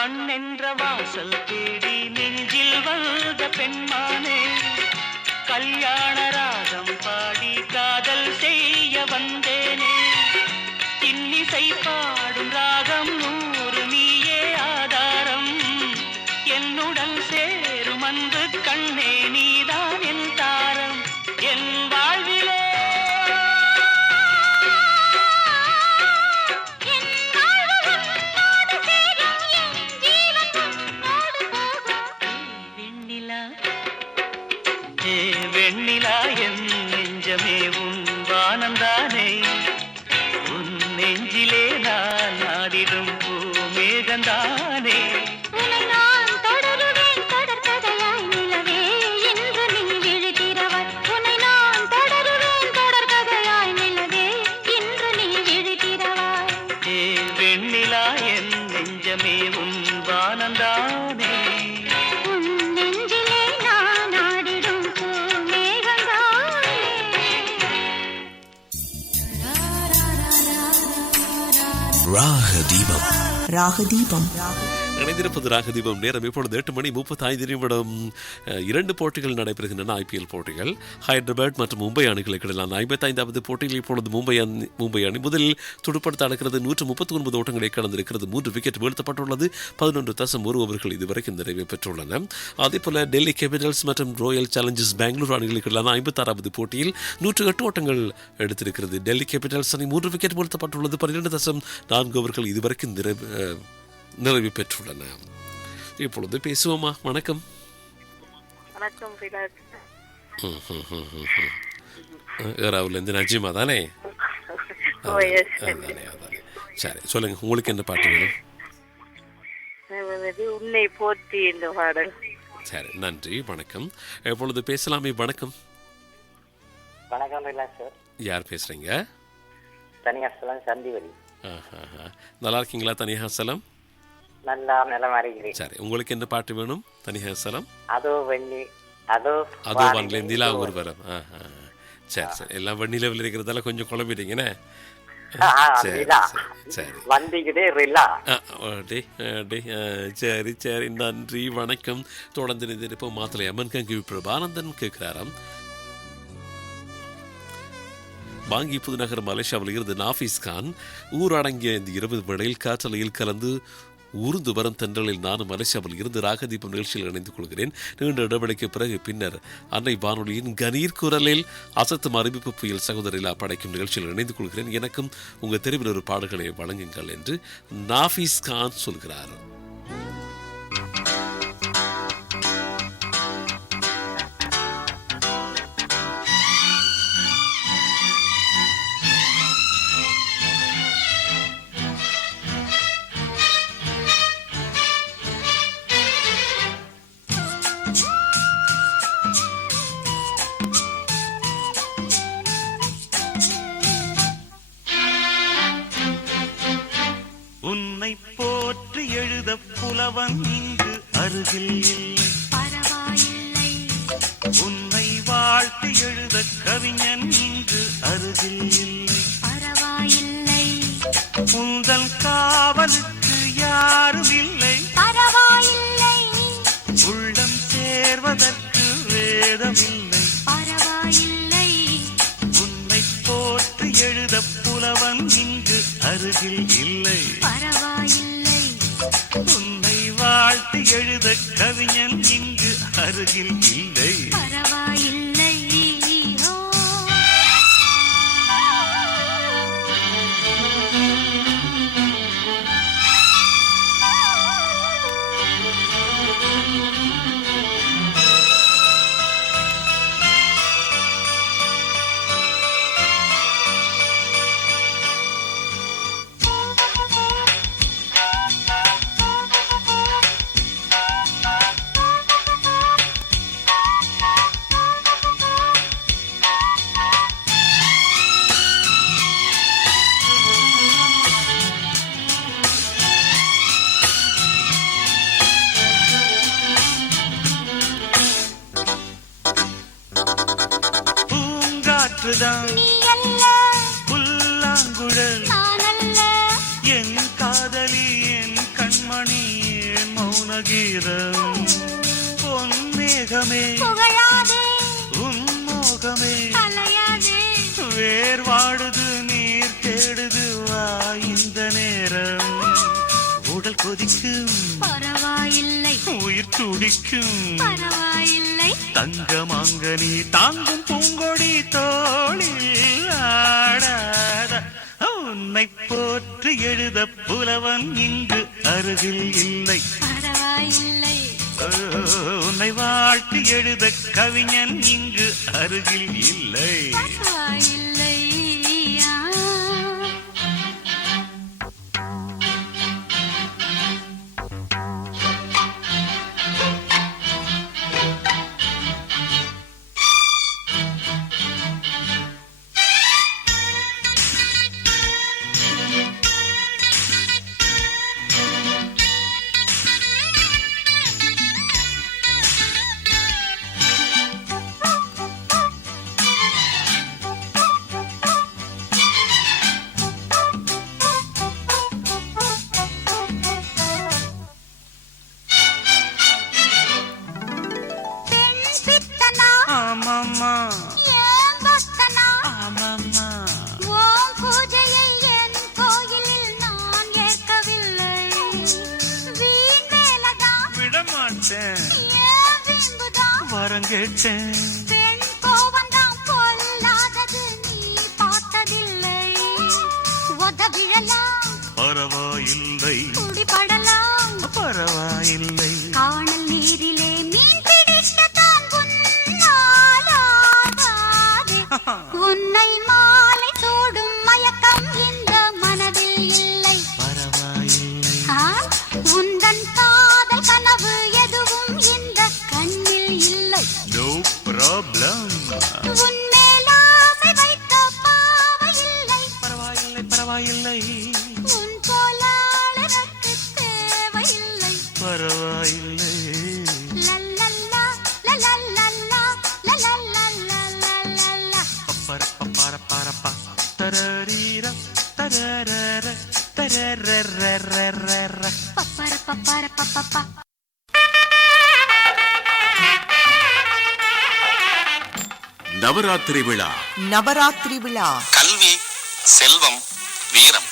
கண்ணென்ற வாசல் தேடி நெஞ்சில் வந்த பெண்மானே கல்யாண ராகம் பாடி காதல் செய்ய வந்தேனே இன்னிசை பாடும் ராகம் 100 நீயே ஆதாரம் என்னுடன் சேரும் அன்பு கண்ணே நீதான் என் தாரம் என் வாழ்விலே வெண்ணிலா என் நெஞ்சமே உன் வானந்தானே உன் நெஞ்சிலே நான் நாடிடும் பூமேகந்தானே உன்னை நான் தொடருவேன் தொடர்கதையாய் நிலவே என்று நீ விழித்திரவாய் உன்னை நான் தொடருவேன் தொடர்கதையாய் நிலவே என்று நீ விழித்திரவாய் வெண்ணிலா என் நெஞ்சமே உன் வானந்தானே உன் நெஞ்சிலே நான் ஆடிடும் பூமேகந்தானே ராகதீபம் ராகதீபம் இணைந்திருப்பது ராகதீபம். நேரம் இப்பொழுது 8:35 2 போட்டிகள் நடைபெறுகின்றன. IPL போட்டிகள் ஹைதராபாத் மற்றும் மும்பை அணிகளுக்கு இடையிலான 55வது போட்டியில் இப்பொழுது மும்பை அணி முதலில் துடுப்படுத்த அடக்கிறது. 139 ஓட்டங்களை கடந்திருக்கிறது. 3 விக்கெட் வீழ்த்தப்பட்டுள்ளது. 11.1 ஓவர்கள் இதுவரைக்கும் நிறைவு பெற்றுள்ளன. அதேபோல டெல்லி கேபிட்டல்ஸ் மற்றும் ராயல் சேலஞ்சர்ஸ் பெங்களூர் அணிகளுக்கு இடையிலான 56வது போட்டியில் 108 ஓட்டங்கள் எடுத்திருக்கிறது. டெல்லி கேபிட்டல்ஸ் அணி 3 விக்கெட் வீழ்த்தப்பட்டுள்ளது. 12.4 ஓவர்கள் இதுவரைக்கும் நிறைவு பெற்றுள்ளன. இப்பொழுது பேசுவோமா? வணக்கம். வணக்கம் ஏராவிலேருந்து நஜிமா தானே? சரி, சொல்லுங்க, உங்களுக்கு என்ன பாட்டு வேணும்? உன்னை போற்றி இந்த பாடல். சரி, நன்றி, வணக்கம். இப்பொழுது பேசலாமே. வணக்கம். வணக்கம் சார். யார் பேசுறீங்க? தனியாசலம் சந்திவரி. நல்லா இருக்கீங்களா தனியாசலம்? நல்லா நிலமா இருக்கிறேன். சரி, உங்களுக்கு என்ன பாட்டு வேணும்? தனியாசலம் அதோ வானிலை நிலா ஒரு வரம். சரி சரி, எல்லாம் வண்டி லெவலில் இருக்கிறதால கொஞ்சம் குழம்பிட்டீங்கண்ணே. சரி சரி, நன்றி, வணக்கம். தொடர்ந்து நினைப்போம். மாத்தலை அம்மன் கங்கி பிரபானந்தன் கேட்கிறாராம். பாங்கி புதுநகர் மலேசியாவில் இருந்து நாஃபீஸ் கான் ஊரடங்கிய இந்த இரவு வேளையில் காற்றலையில் கலந்து ஊர்ந்து வரும் தென்றலில் நானும் மலேசியாவில் இருந்து ராகதீபம் நிகழ்ச்சியில் இணைந்து கொள்கிறேன். நீண்ட இடைவெளிக்கு பிறகு பின்னர் அன்னை வானொலியின் கணீர் குரலில் அசத்தும் அறிவிப்பு புயல் சகோதரிலா படைக்கும் நிகழ்ச்சியில் இணைந்து கொள்கிறேன். எனக்கும் உங்கள் தெருவில் ஒரு பாடல்களை வழங்குங்கள் என்று நாஃபீஸ் கான் சொல்கிறார். உன்னை போற்றி எழுத புலவன் இங்கு அருகில் இல்லை, பரவாயில்லை. உன்னை வாழ்த்தி எழுத கவிஞன் இங்கு அருகில் இல்லை, பரவாயில்லை. உந்தன் காவலுக்கு யாரும் இல்லை, பரவாயில்லை. உள்ளம் சேர்வதற்கு வேதமில்லை, பரவாயில்லை. உன்னை போற்றி எழுத புலவன் இங்கு அருகில் இல்லை, பரவாயில்லை. உன்னை வாழ்த்தி எழுத கவிஞன் இங்கு அருகில் இல்லை, பரவாயில்லை. நீ அல்ல, புல்லாங்குழல் நான் அல்ல, என் காதலி என் கண்மணி கீதம் பொன்மேகமே புகழாதே உன்மோகமே அலையாதே வேர் வாடுது நீர் தேடுது வா இந்த நேரம் உடல் கொதிக்கும் பரவாயில்லை உயிர் துடிக்கும் பரவாயில்லை தங்கமாங்கனி தாங்கும் பூங்கொடி தோளில் ஆடாத உன்னை போற்று எழுத புலவன் இங்கு அருகில் இல்லை பரவாயில்லை உன்னை வாழ்த்து எழுத கவிஞன் இங்கு அருகில் இல்லை பரவாயில்லை ஆமாம்மா ஏன் பக்தனா ஆமாம்மா உன் பூஜையை என் கோயிலில் நான் ஏற்கவில்லை வீண் வேலைதான் விடமாட்டேன் ஏன் வீம்புதான் வரம் கேட்டேன் பெண் கோவந்தான் கொல்லாதது நீ பார்த்ததில்லை உதவிழலாம் பரவாயில்லை குடிபடலாம் பரவாயில்லை காணல் நீரிலே மீன் பிடிக்கத்தான் உன்னாலாகாதே உன்னை மாலை சூடும் மயக்கம் இந்த மனதில் இல்லை பரவாயில்லை உந்தன் காதல் கனவு எதுவும் இந்த கண்ணில் இல்லை நோ ப்ராப்ளம் உன் மேலாசை வைக்க பாவை இல்லை பரவாயில்லை பரவாயில்லை உன் போலால் எனக்கு தேவையில்லை பரவாயில்லை லல்லல்லா லல்லல்லா லல்லல்லா பப்பர பப்பர பரப்பா தரரீர தரரர தரரரரரர பப்பர பப்பர பப்பப்பா நவராத்திரி விழா நவராத்திரி விழா கல்வி செல்வம் வீரம்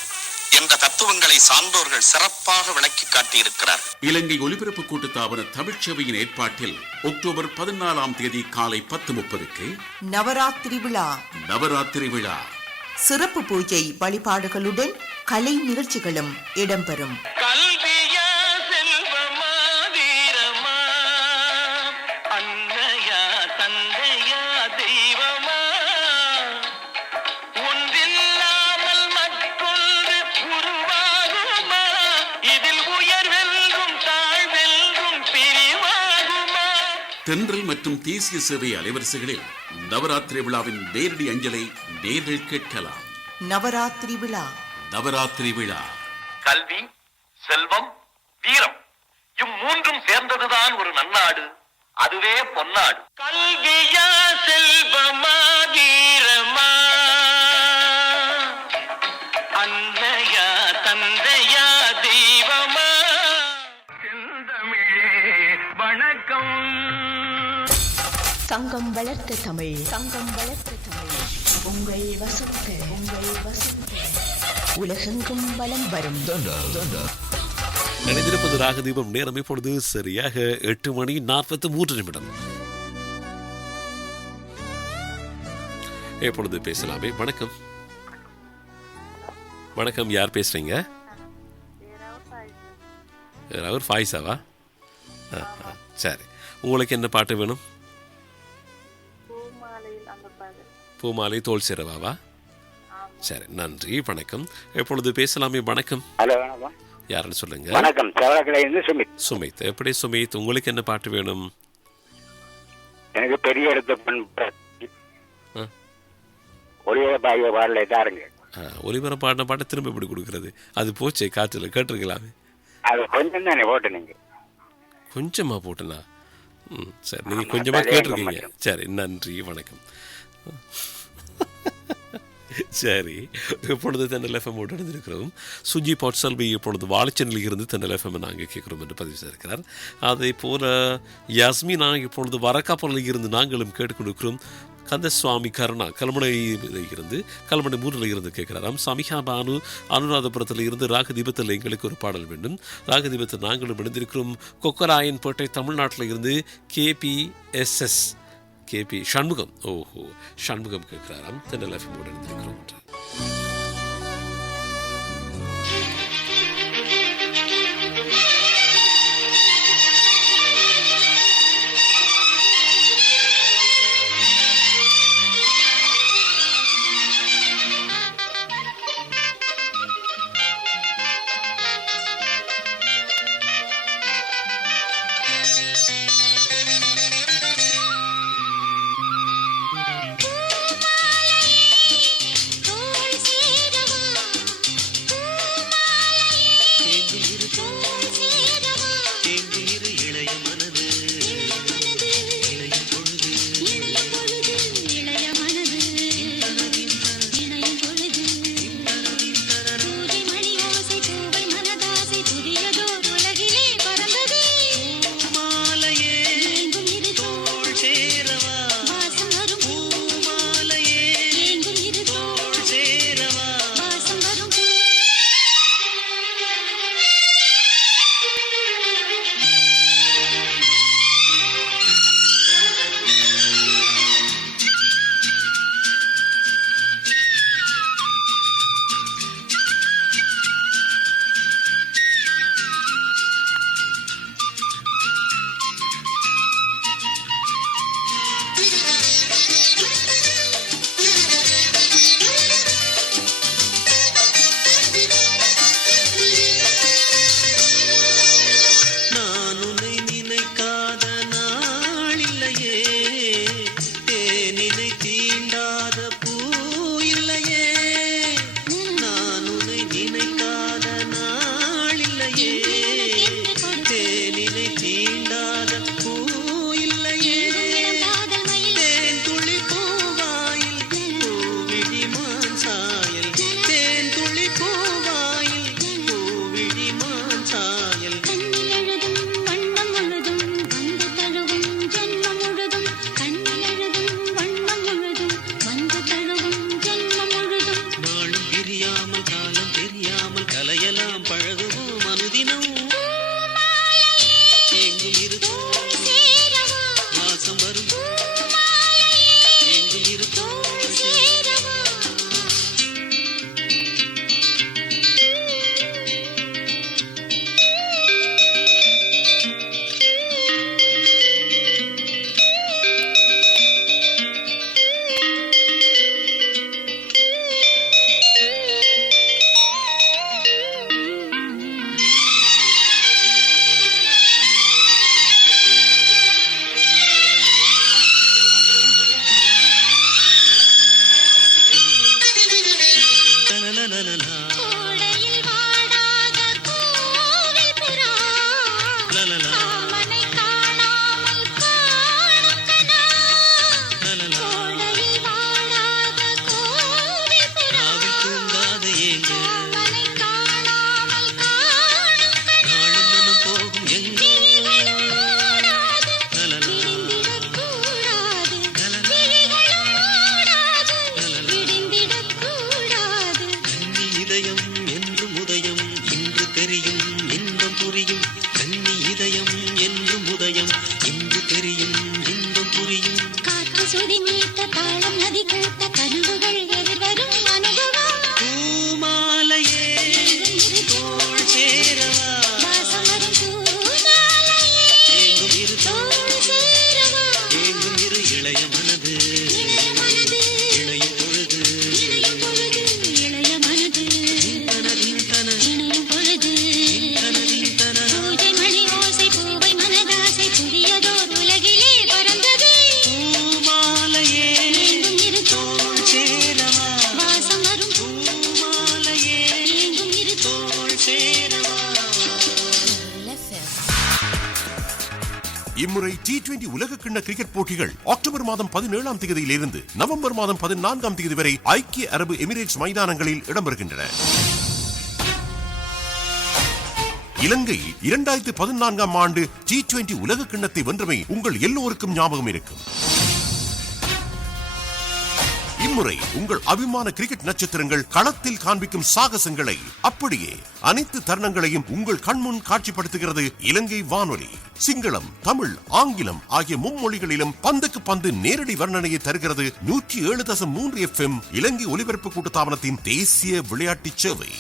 என்ற தத்துவங்களை சான்றோர்கள் சிறப்பாக விளக்கி காட்டியிருக்கிறார்கள். இலங்கை ஒலிபரப்பு கூட்டுத்தாபன தமிழ்ச்சபையின் ஏற்பாட்டில் அக்டோபர் 14ஆம் தேதி காலை 10:30க்கு நவராத்திரி விழா நவராத்திரி விழா சிறப்பு பூஜை வழிபாடுகளுடன் கலை நிகழ்ச்சிகளும் இடம்பெறும். கல்வியா செல்வமா வீரமா அன்னையா தந்தையா தெய்வமா ஒன்றில்லாமல் மற்றொன்று உருவாகுமா இதில் உயர்வெல்கும் தாழ்வெல்கும் பிரிவாகுமா. தென்றல் மற்றும் தேசிய சேவை அலைவரிசைகளில் நவராத்திரி விழாவின் நேரடி அஞ்சலை நேர்கள் கேட்கலாம். நவராத்திரி விழா நவராத்திரி விழா கல்வி செல்வம் வீரம் இம்மூன்றும் சேர்ந்ததுதான் ஒரு நன்னாடு, அதுவே பொன்னாடு. கல்வியா செல்வமா வீரமா அன்னையா தந்தையா தெய்வமா செந்தமிழே வணக்கம். சங்கம் வளர்த்த தமிழ் சங்கம் வளர்த்த தமிழ் உங்கள் வசந்த உலகெங்கும் வலம் வரும் நினைந்திருப்பது ராகதீபம். நேரம் இப்பொழுது சரியாக 8:43. எப்பொழுது பேசலாமே. வணக்கம் வணக்கம், யார் பேசுறீங்க? அவர் ஃபாயிஸாவா? சரி, உங்களுக்கு என்ன பாட்டு வேணும்? பூமாலை தோல் சிறவாவா? சரி, நன்றி, வணக்கம். எப்பொழுது பேசலாமே. வணக்கம். ஹலோ, வணக்கம். யாருன்னு சொல்லுங்க. வணக்கம், செவலக்கிளையிலிருந்து சுமித். சுமித், எப்படி சுமித், உங்களுக்கு என்ன பாட்டு வேணும்? எனக்கு பெரிய எடுத்த பெண் ஒளிபரப்பாகிய பாடலை தாருங்க. ஒலிபரப்பாடின பாட்டை திரும்ப எப்படி கொடுக்கறது? அது போச்சே காற்றுல, கேட்டிருக்கலாமே. அது கொஞ்சம் தானே போட்டு நீங்க கொஞ்சமா போட்டுனா? சரி, நீங்க கொஞ்சமா கேட்டிருக்கீங்க. சரி, நன்றி, வணக்கம். சரி, இப்பொழுது தென்னல் எஃப்எம் உடனிருக்கிறோம். சுஜி பாட்சல்வி இப்பொழுது வாழைச்சனில் இருந்து தென்னல் எஃப்எம் நாங்கள் கேட்கிறோம் என்று பதிவு செய்திருக்கிறார். அதே போல யாஸ்மினா இப்பொழுது வரக்காப்பூரில் இருந்து நாங்களும் கேட்டுக்கொண்டிருக்கிறோம். கந்தசுவாமி கருணா கல்முனையில் இருந்து கல்முனை 3 இருந்து கேட்கிறாராம். சமிகா பானு அனுராதபுரத்தில் இருந்து ராகதீபத்தில் எங்களுக்கு ஒரு பாடல் வேண்டும். ராகதீபத்தில் நாங்களும் இணைந்திருக்கிறோம். கொக்கராயன்பேட்டை தமிழ்நாட்டில் இருந்து KPSS KP சண்முகம் சண்முகம் கேட்கிறாராம். தென்னல் எஃப்எம் இணைந்திருக்கிறோம். இம்முறை T20 உலக கிண்ண கிரிக்கெட் போட்டிகள் அக்டோபர் மாதம் 17ஆம் தேதியிலிருந்து நவம்பர் மாதம் 14ஆம் தேதி வரை ஐக்கிய அரபு எமிரேட்ஸ் மைதானங்களில் இடம்பெறுகின்றன. இலங்கை 2014ஆம் ஆண்டு T20 உலக கிண்ணத்தை வென்றமை உங்கள் எல்லோருக்கும் ஞாபகம் இருக்கும். இம்முறை உங்கள் அபிமான கிரிக்கெட் நட்சத்திரங்கள் களத்தில் காண்பிக்கும் சாகசங்களை அப்படியே அனைத்து தருணங்களையும் உங்கள் கண்முன் காட்சிப்படுத்துகிறது இலங்கை வானொலி. சிங்களம், தமிழ், ஆங்கிலம் ஆகிய மும்மொழிகளிலும் பந்துக்கு பந்து நேரடி வர்ணனையை தருகிறது 107.3 FM இலங்கை ஒலிபரப்பு கூட்டுத்தாபனத்தின் தேசிய விளையாட்டு சேவை.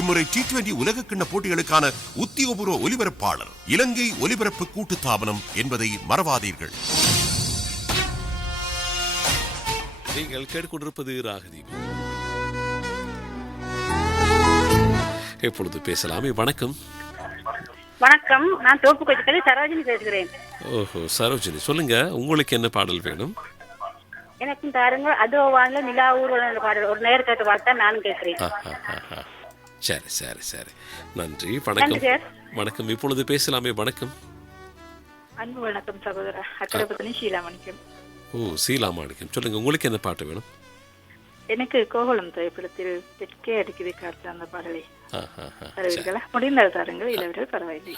இம்முறை T20 உலக கிண்ண போட்டிகளுக்கான உத்தியோகபூர்வ ஒலிபரப்பாளர் இலங்கை ஒலிபரப்பு கூட்டுத்தாபனம் என்பதை மறவாதீர்கள். நீங்கள் கேட்டுக்கொண்டிருப்பது ராகதீபம். எப்பொழுது பேசலாமே? வணக்கம். வணக்கம், நான் தோப்பு கொச்சிக்கல் சரோஜினி பேசுகிறேன். ஓஹோ, சரோஜினி சொல்லுங்க, உங்களுக்கு என்ன பாடல் வேணும்? எனக்கும் தாருங்க. அதோ வாங்கல நிலா ஊர்வலம் பாடல் ஒரு நேர் கேட்டு பார்த்தா நானும் கேட்கிறேன். சரி சரி சரி, நன்றி. வணக்கம். வணக்கம், இப்பொழுது பேசலாமே? வணக்கம். அன்பு வணக்கம் சகோதரா. அக்கரபத்தினி ஷீலாமணிக்கம். ஓ, சீலாமாணிக்கம், சொல்லுங்க, உங்களுக்கு என்ன பாட்டு வேணும்? எனக்கு கோகுலம் திரைப்படத்தில் தெற்கே அடிக்குது காற்று அந்த பாடலை தருவீர்களா? முடிந்தால் தாருங்கள், இல்லவர்கள் பரவாயில்லை.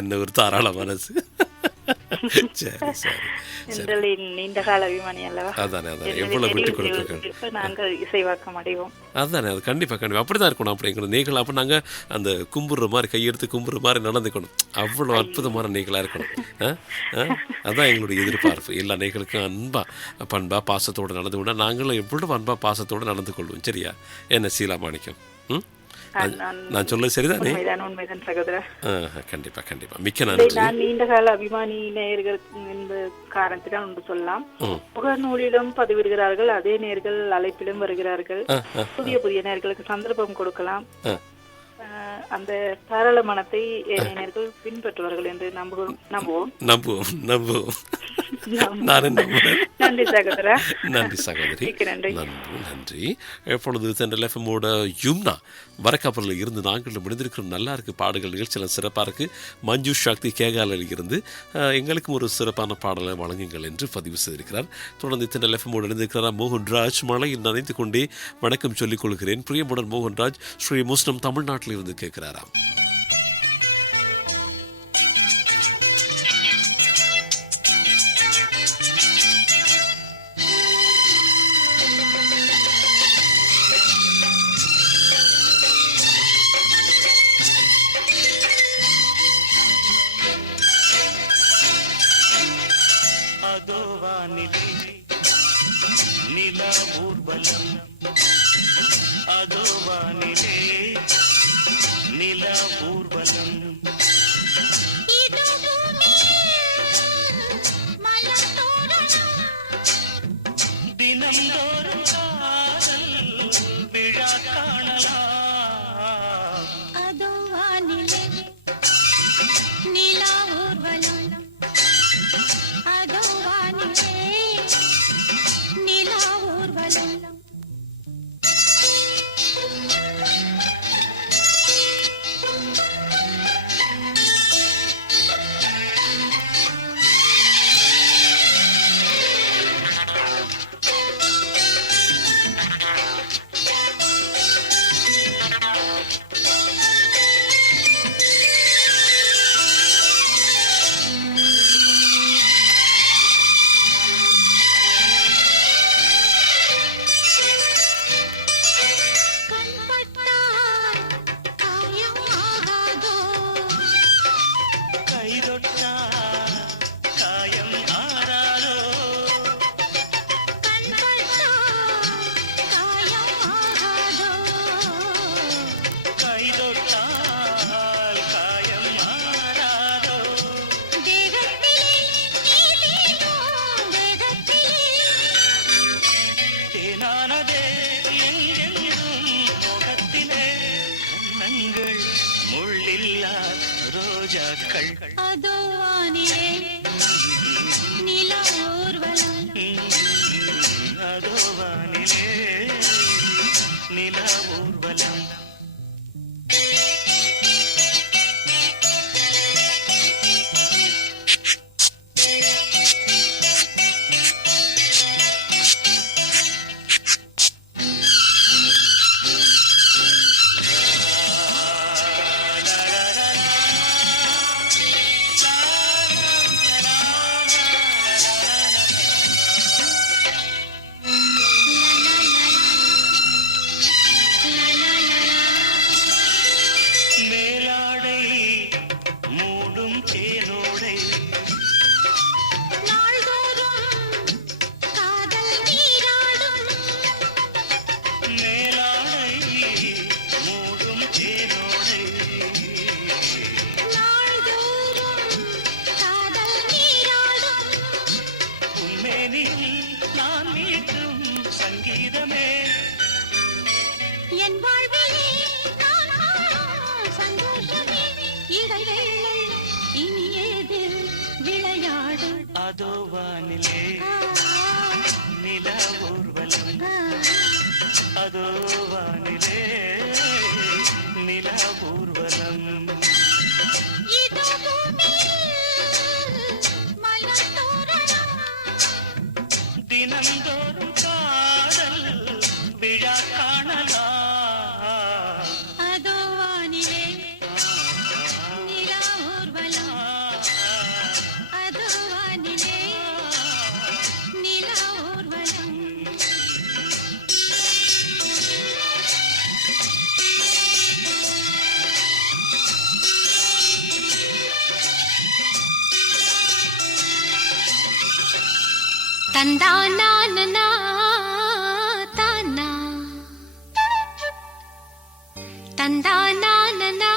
என்ன ஒரு தாராள மனசு. நீண்ட கால அபிமானி அல்லவா? அதானே, எவ்வளவு விட்டு கொடுக்க நாங்கள் இசைவாக்கம் அடைவோம். அதானே, அது கண்டிப்பா கண்டிப்பா அப்படிதான் இருக்கணும். அப்படிங்கிற நீகள் அப்ப நாங்க அந்த கும்புற மாதிரி கையெடுத்து கும்புற மாதிரி நடந்துக்கணும். அவ்வளவு அற்புதமான நீங்களா இருக்கணும். அதான் எங்களுடைய எதிர்பார்ப்பு. எல்லா நீகளுக்கும் அன்பா பண்பா பாசத்தோடு நடந்து கொண்டா நாங்களும் எவ்வளவு அன்பா பாசத்தோடு நடந்து கொள்வோம். சரியா? என்ன சீலாமாணிக்கம், நான் சொல்ல சரிதானே? உண்மைதான் சகோதரா. கண்டிப்பா கண்டிப்பா, மிக்க நன்றி. நான் நீண்ட கால அபிமானி நேயர்கள் என்ற காரணத்தினால் ஒன்று சொல்லலாம். முகநூலிலும் பதிவிடுகிறார்கள், அதே நேர்கள் அழைப்பிலும் வருகிறார்கள். புதிய புதிய நேர்களுக்கு சந்தர்ப்பம் கொடுக்கலாம். அந்த தாராள மனத்தை நேயர்கள் பின்பற்றுவார்கள் என்று நம்புவோம். நன்றி சகோதரா. நன்றி சகோதரி, நன்றி. எப்பொழுது சென்ட்ரல் எஃப்எம்மோட யும்னா வரக்காப்பரில் இருந்து நாங்கள் முடிந்திருக்கிறோம். நல்லா இருக்கு பாடல்கள், நிகழ்ச்சியெல்லாம் சிறப்பாக இருக்கு. மஞ்சு சக்தி கேகாலில் இருந்து எங்களுக்கும் ஒரு சிறப்பான பாடலை வழங்குங்கள் என்று பதிவு செய்திருக்கிறார். தொடர்ந்து சென்ட்ரல் எஃப்எம்மோடு இணைந்திருக்கிறார் மோகன்ராஜ். மழையில் நனைந்து கொண்டே வணக்கம் சொல்லிக் கொள்கிறேன். பிரியமுடன் மோகன்ராஜ் ஸ்ரீ முஸ்லிம் தமிழ்நாட்டில் இருந்து கேட்கிறாராம். நிலா ஊர்வலம், அதோ வானிலே நிலா ஊர்வலம். தினந்தோறும் காதல் விழா காணலாம். அதோ வானிலே நிலா ஊர்வலம், அதோ வானிலே நிலா ஊர்வலம். அதோ வானிலே நிலா ஊர்வலம், அதோ வானிலே நிலா ஊர்வலம். என் வாழ்விலே சந்தோஷமே இடைவேளை இனியேது விளையாடு அதோ வானிலே நிலா ஊர்வலம் அதோ வானிலே நிலா ஊர்வலம் இதோ பூமியில் மலர் தோரணம் தினந்தோறும் காதல் விழா காணலாம் அதோ வானிலே நிலா ஊர்வலம் அதோ வானிலே நிலா ஊர்வலம் தந்தானா நனா தானா தந்தானா நனா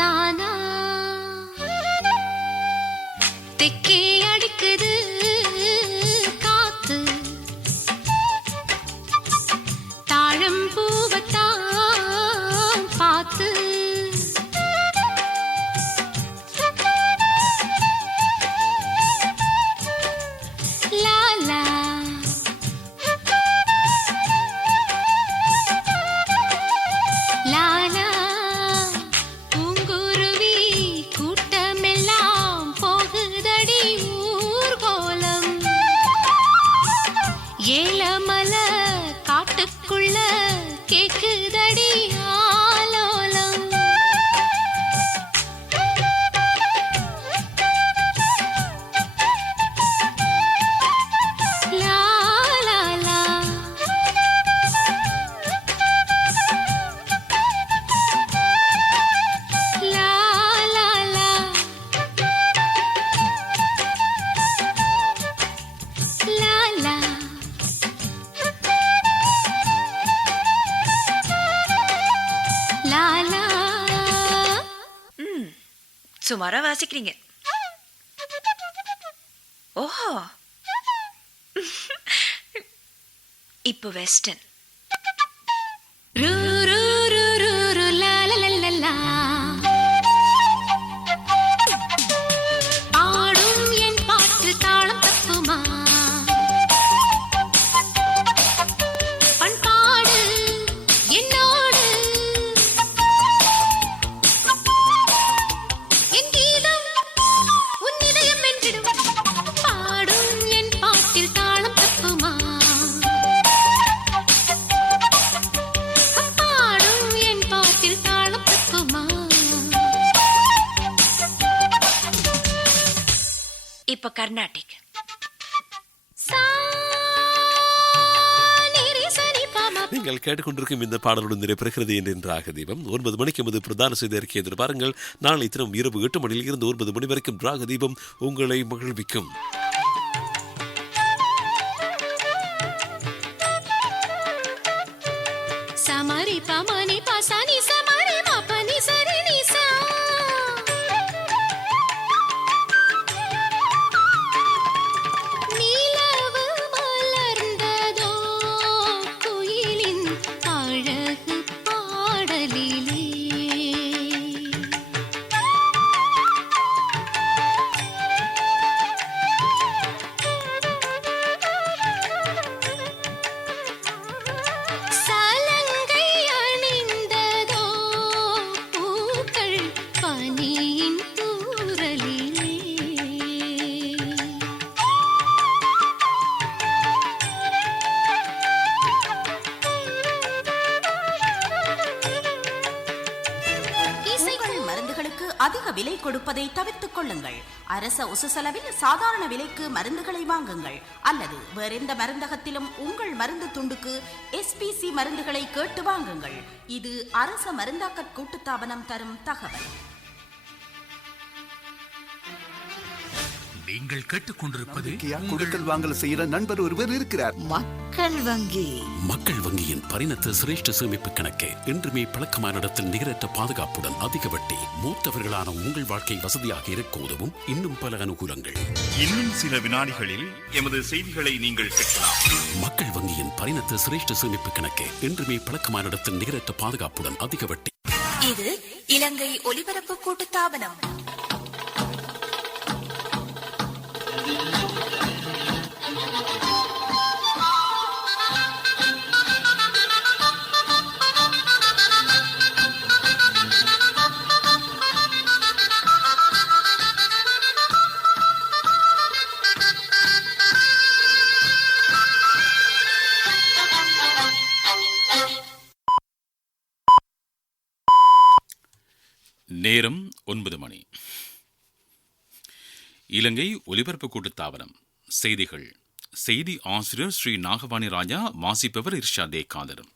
தானா தெக்கே அடிக்குது காத்து தாழம் பூவத்தான் பார்த்து லாலா லாலா பூங்குருவி கூட்டமெல்லாம் போகுதடி ஊர்கோலம் ஏலமல காட்டுக்குள்ள கேக்குதடி ஆலோலம் லா லா லா லா லா லா லா லா லா லா சுமாரா வாசிக்கிறீங்க. ஓஹோ, இப்போ வெஸ்டர்ன். ரூ ரூ ரூ ரூ ரூ லா லா லா லா லா பாடும் என் பாட்டில் தாளம் தப்புமா பண்பாடு என்னோடு என் கீதம் உன் இதயம் வென்றிடும் பாடும் என் பாட்டில் தாளம் தப்புமா பாடும் என் பாட்டில் தாளம் தப்புமா இப்போ கர்நாடிக். சா நிரி சனி பாமா நீங்கள் கேட்டுக்கொண்டிருக்கும் இந்த பாடலுடன் நிறைவேறுகிறது என்ற ராகதீபம் 9 மணிக்கு எமது பிரதான செய்தி அறிக்கை எதிர்பாருங்கள். நாளை தினம் இரவு 8 மணியில் இருந்து 9 மணி வரைக்கும் ராகதீபம் உங்களை மகிழ்விக்கும். சமரி பமனி பசனி சமரி மபனி சரி நிசா நீலவு மலர்ந்ததோ குயிலின் அழகு பாடலிலே சலங்கை அணிந்ததோ பூக்கள் பனியின் தூறலிலே உங்கள் மருந்துகளுக்கு அதிக விலை கொடுப்பதை தவிர்த்துக் கொள்ளுங்கள். அரச உசுசெலவில் சாதாரண விலைக்கு மருந்துகளை வாங்குங்கள். அல்லது வேறெந்த மருந்தகத்திலும் உங்கள் மருந்து துண்டுக்கு SPC மருந்துகளை கேட்டு வாங்குங்கள். இது அரச மருந்தாக்கற் கூட்டுத்தாபனம் தரும் தகவல். நீங்கள் கேட்டுக்கொண்டிருப்பது கொடுக்கல் வாங்கல் செய்யற நண்பர் ஒருவர் இருக்கிறார். மக்கள் வங்கி. மக்கள் வங்கியின் பரிணத்த சிரேஷ்ட சேமிப்பு கணக்கு என்றுமே பழக்கமான இடத்தில் நிகரற்ற பாதுகாப்புடன் அதிக வட்டி, மூத்தவர்களான உங்கள் வாழ்க்கை வசதியாக இருக்க உதவும் இன்னும் பல அனுகூலங்கள். இன்னும் சில வினாடிகளில் எமது செய்திகளை நீங்கள் கேட்கலாம். மக்கள் வங்கியின் பரிணத்த சிரேஷ்ட சேமிப்பு கணக்கு என்றுமே பழக்கமான இடத்தில் நிகரற்ற பாதுகாப்புடன் அதிக வட்டி. இது இலங்கை ஒலிபரப்பு கூட்டுத்தாபனம். நேரம் 9 மணி. இலங்கை ஒலிபரப்பு கூட்டுத்தாபனம் செய்திகள். செய்தி ஆசிரியர் ஸ்ரீ நாகவாணி ராஜா, வாசிப்பவர் இர்ஷாதே காதரும்.